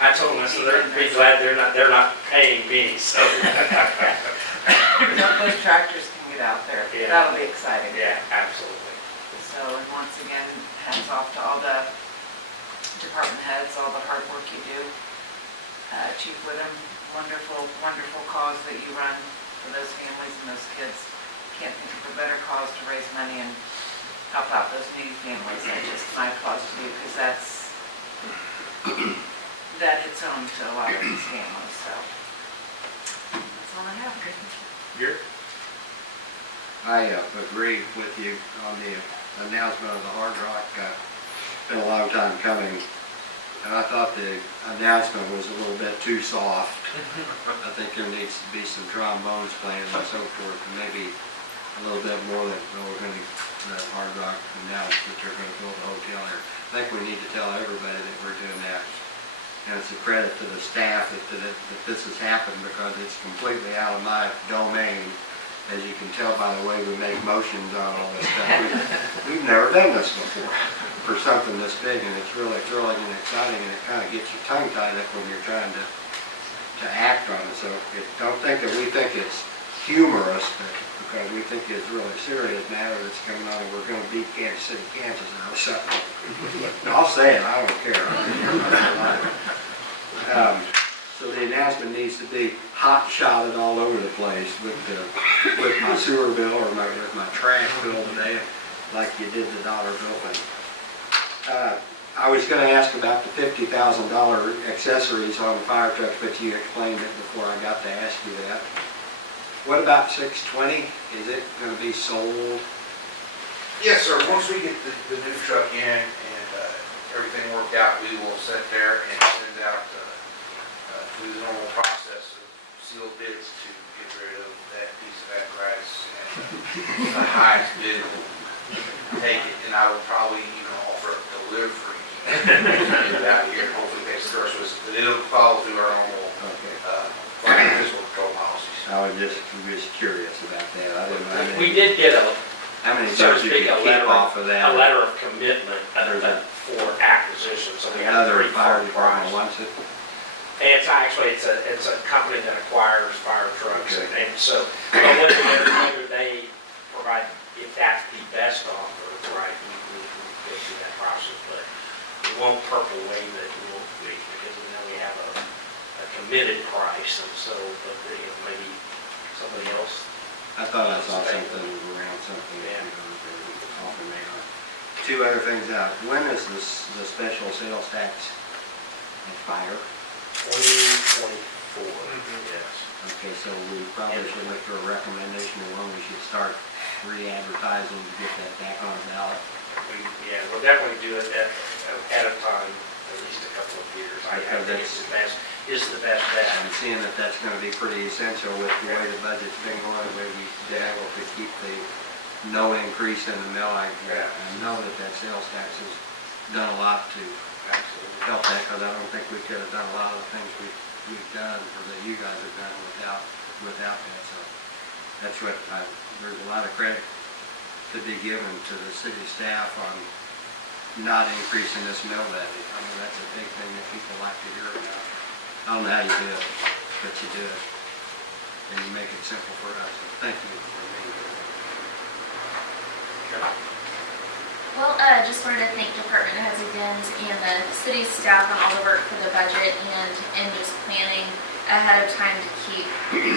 I told them, I said, they're be glad they're not paying me, so. Those tractors can get out there. Yeah. That'll be exciting. Yeah, absolutely. So, and once again, hats off to all the department heads, all the hard work you do. Chief Whittam, wonderful, wonderful cause that you run for those families and those kids. Can't think of a better cause to raise money and help out those needy families. That's just my applause to you, because that hits home to a lot of these families, so. That's all I have. Gary? I agree with you on the announcement of the Hard Rock. It's been a long time coming, and I thought the announcement was a little bit too soft. I think there needs to be some trombones playing and so forth, and maybe a little bit more that we're going to, the Hard Rock announced that they're going to build a hotel here. I think we need to tell everybody that we're doing that. And it's a credit to the staff that this has happened, because it's completely out of my domain. As you can tell by the way we make motions on all this stuff, we've never done this before for something this big, and it's really thrilling and exciting, and it kind of gets your tongue tied up when you're trying to act on it. So don't think that we think it's humorous, but because we think it's really serious matter that's coming on, and we're going to beat Kansas City, Kansas or something. I'll say it, I don't care. So the announcement needs to be hot shotted all over the place with my sewer bill or with my trash bill today, like you did the dollar bill thing. I was going to ask about the $50,000 accessories on the fire trucks, but you explained it before I got to ask you that. What about 620? Is it going to be sold? Yes, sir. Once we get the new truck in and everything worked out, we will sit there and send out through the normal process of sealed bids to get rid of that piece of apparatus, and the highest bid will take it, and I would probably even offer a delivery to get it out here, and hopefully pay some groceries, but it'll follow through our normal physical control policies. I was just curious about that. I didn't know. We did get how many so to jobs you speak, could keep off of that? a letter of commitment for acquisition, so we have Another three fire fire department wants it. It's actually, it's a company that acquires fire trucks, Okay. and so, but whether they provide, if that's the best offer, right, we go through that process, but we won't purple wave it, because we know we have a committed price, and so, but maybe somebody else. I thought I saw something around something that offer me on. Two other things out. When is the special sales tax expire? 2024, yes. Okay, so we probably should look for a recommendation of when we should start re-advertising to get that back on the ballot. Yeah, we'll definitely do it ahead of time, at least a couple of years. I think it's the best bet. I'm seeing that that's going to be pretty essential with the way the budget's been going, the way we've been able to keep the no increase in the mill. I know that sales tax has done a lot to help that, because I don't think we could have done a lot of the things we've done, or that you guys have done without that. So that's what there's a lot of credit to be given to the city staff on not increasing this mill levy. I mean, that's a big thing that people like to hear about. I don't know how you do it, but you do it, and you make it simple for us. So thank you for being here. Well, just wanted to thank department heads again and the city staff on all the work for the budget and just planning ahead of time to keep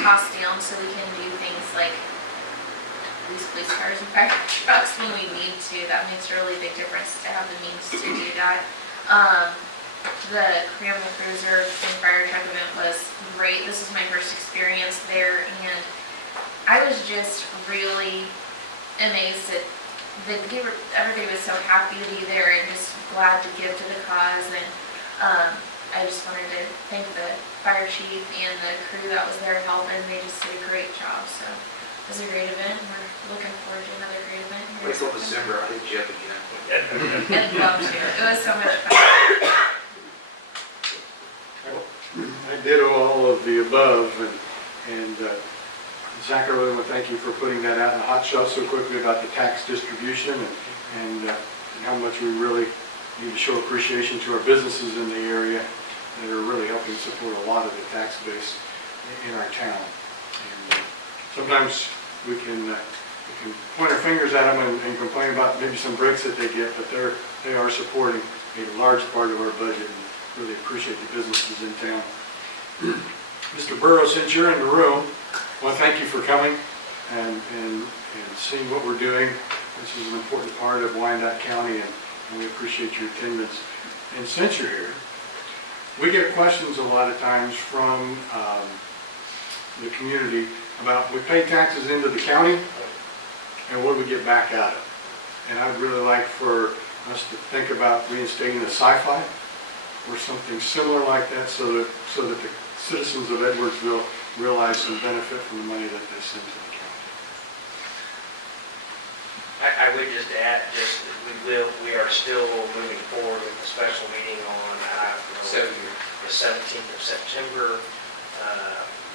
costs down so we can do things like police cars and fire trucks when we need to. That makes a really big difference to have the means to do that. The Cram the Cruiser and fire truck event was great. This was my first experience there, and I was just really amazed that everybody was so happy to be there and just glad to give to the cause. And I just wanted to thank the fire chief and the crew that was there helping. They just did a great job. So it was a great event. We're looking forward to another great event. Wait till December, I'll hit you up again. I'd love to. It was so much fun. I ditto all of the above, and Zach, I really want to thank you for putting that out in the hot shot so quickly about the tax distribution and how much we really need to show appreciation to our businesses in the area that are really helping support a lot of the tax base in our town. And sometimes we can point our fingers at them and complain about maybe some breaks that they get, but they are supporting a large part of our budget, and really appreciate the businesses in town. Mr. Burrows, since you're in the room, I want to thank you for coming and seeing what we're doing. This is an important part of Wyandotte County, and we appreciate your attendance. And since you're here, we get questions a lot of times from the community about, we pay taxes into the county, and what do we get back out of it? And I'd really like for us to think about reinstating a sci-fi or something similar like that, so that the citizens of Edwardsville realize some benefit from the money that they send to the county. I would just add, that we are still moving forward with the special meeting on the 17th of September.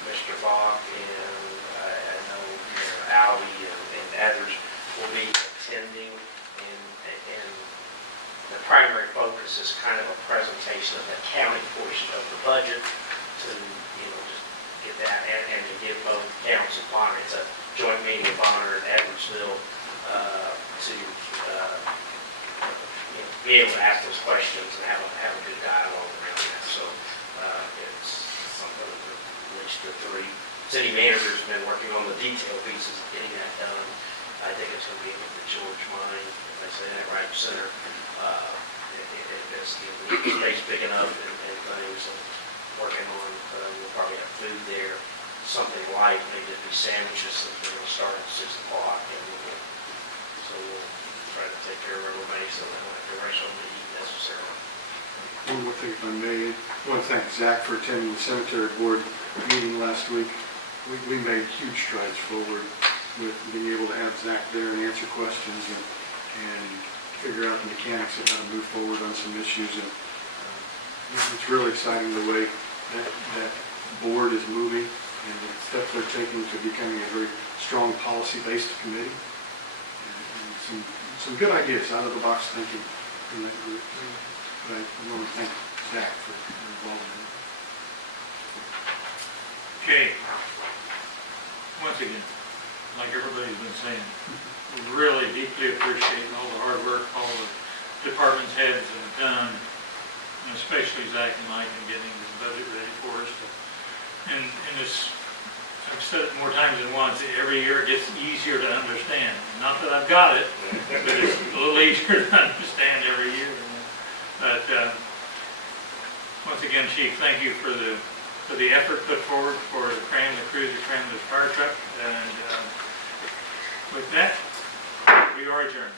Mr. Bach and I know Mayor Alley and others will be attending, and the primary focus is kind of a presentation of the county portion of the budget to, just get that, and to give both counts of honor. It's a joint meeting of honor in Edwardsville to be able to ask those questions and have a good dialogue around that. So it's something that which the three city managers have been working on the detail pieces of getting that done. I think it's going to be with the George Mine, if I say that right, center. It's the space big enough and things, and working on, we'll probably have food there, something light, maybe it'd be sandwiches, since we're going to start at 6 o'clock, and so we'll try to take care of everybody so they don't have to rush home to eat necessarily. One more thing, if I may, I want to thank Zach for attending the cemetery board meeting last week. We made huge strides forward with being able to have Zach there and answer questions and figure out the mechanics of how to move forward on some issues. And it's really exciting the way that board is moving and the steps they're taking to becoming a very strong policy-based committee. And some good ideas, out of the box thinking in that group. But I want to thank Zach for your involvement. Okay. Once again, like everybody's been saying, we really deeply appreciate all the hard work all the department's heads have done, and especially Zach and Mike in getting this budget ready for us. And this, I've said it more times than once, every year it gets easier to understand. Not that I've got it, but it's a little easier to understand every year. But once again, Chief, thank you for the effort put forward for the cruiser, the fire truck. And with that, we are adjourned.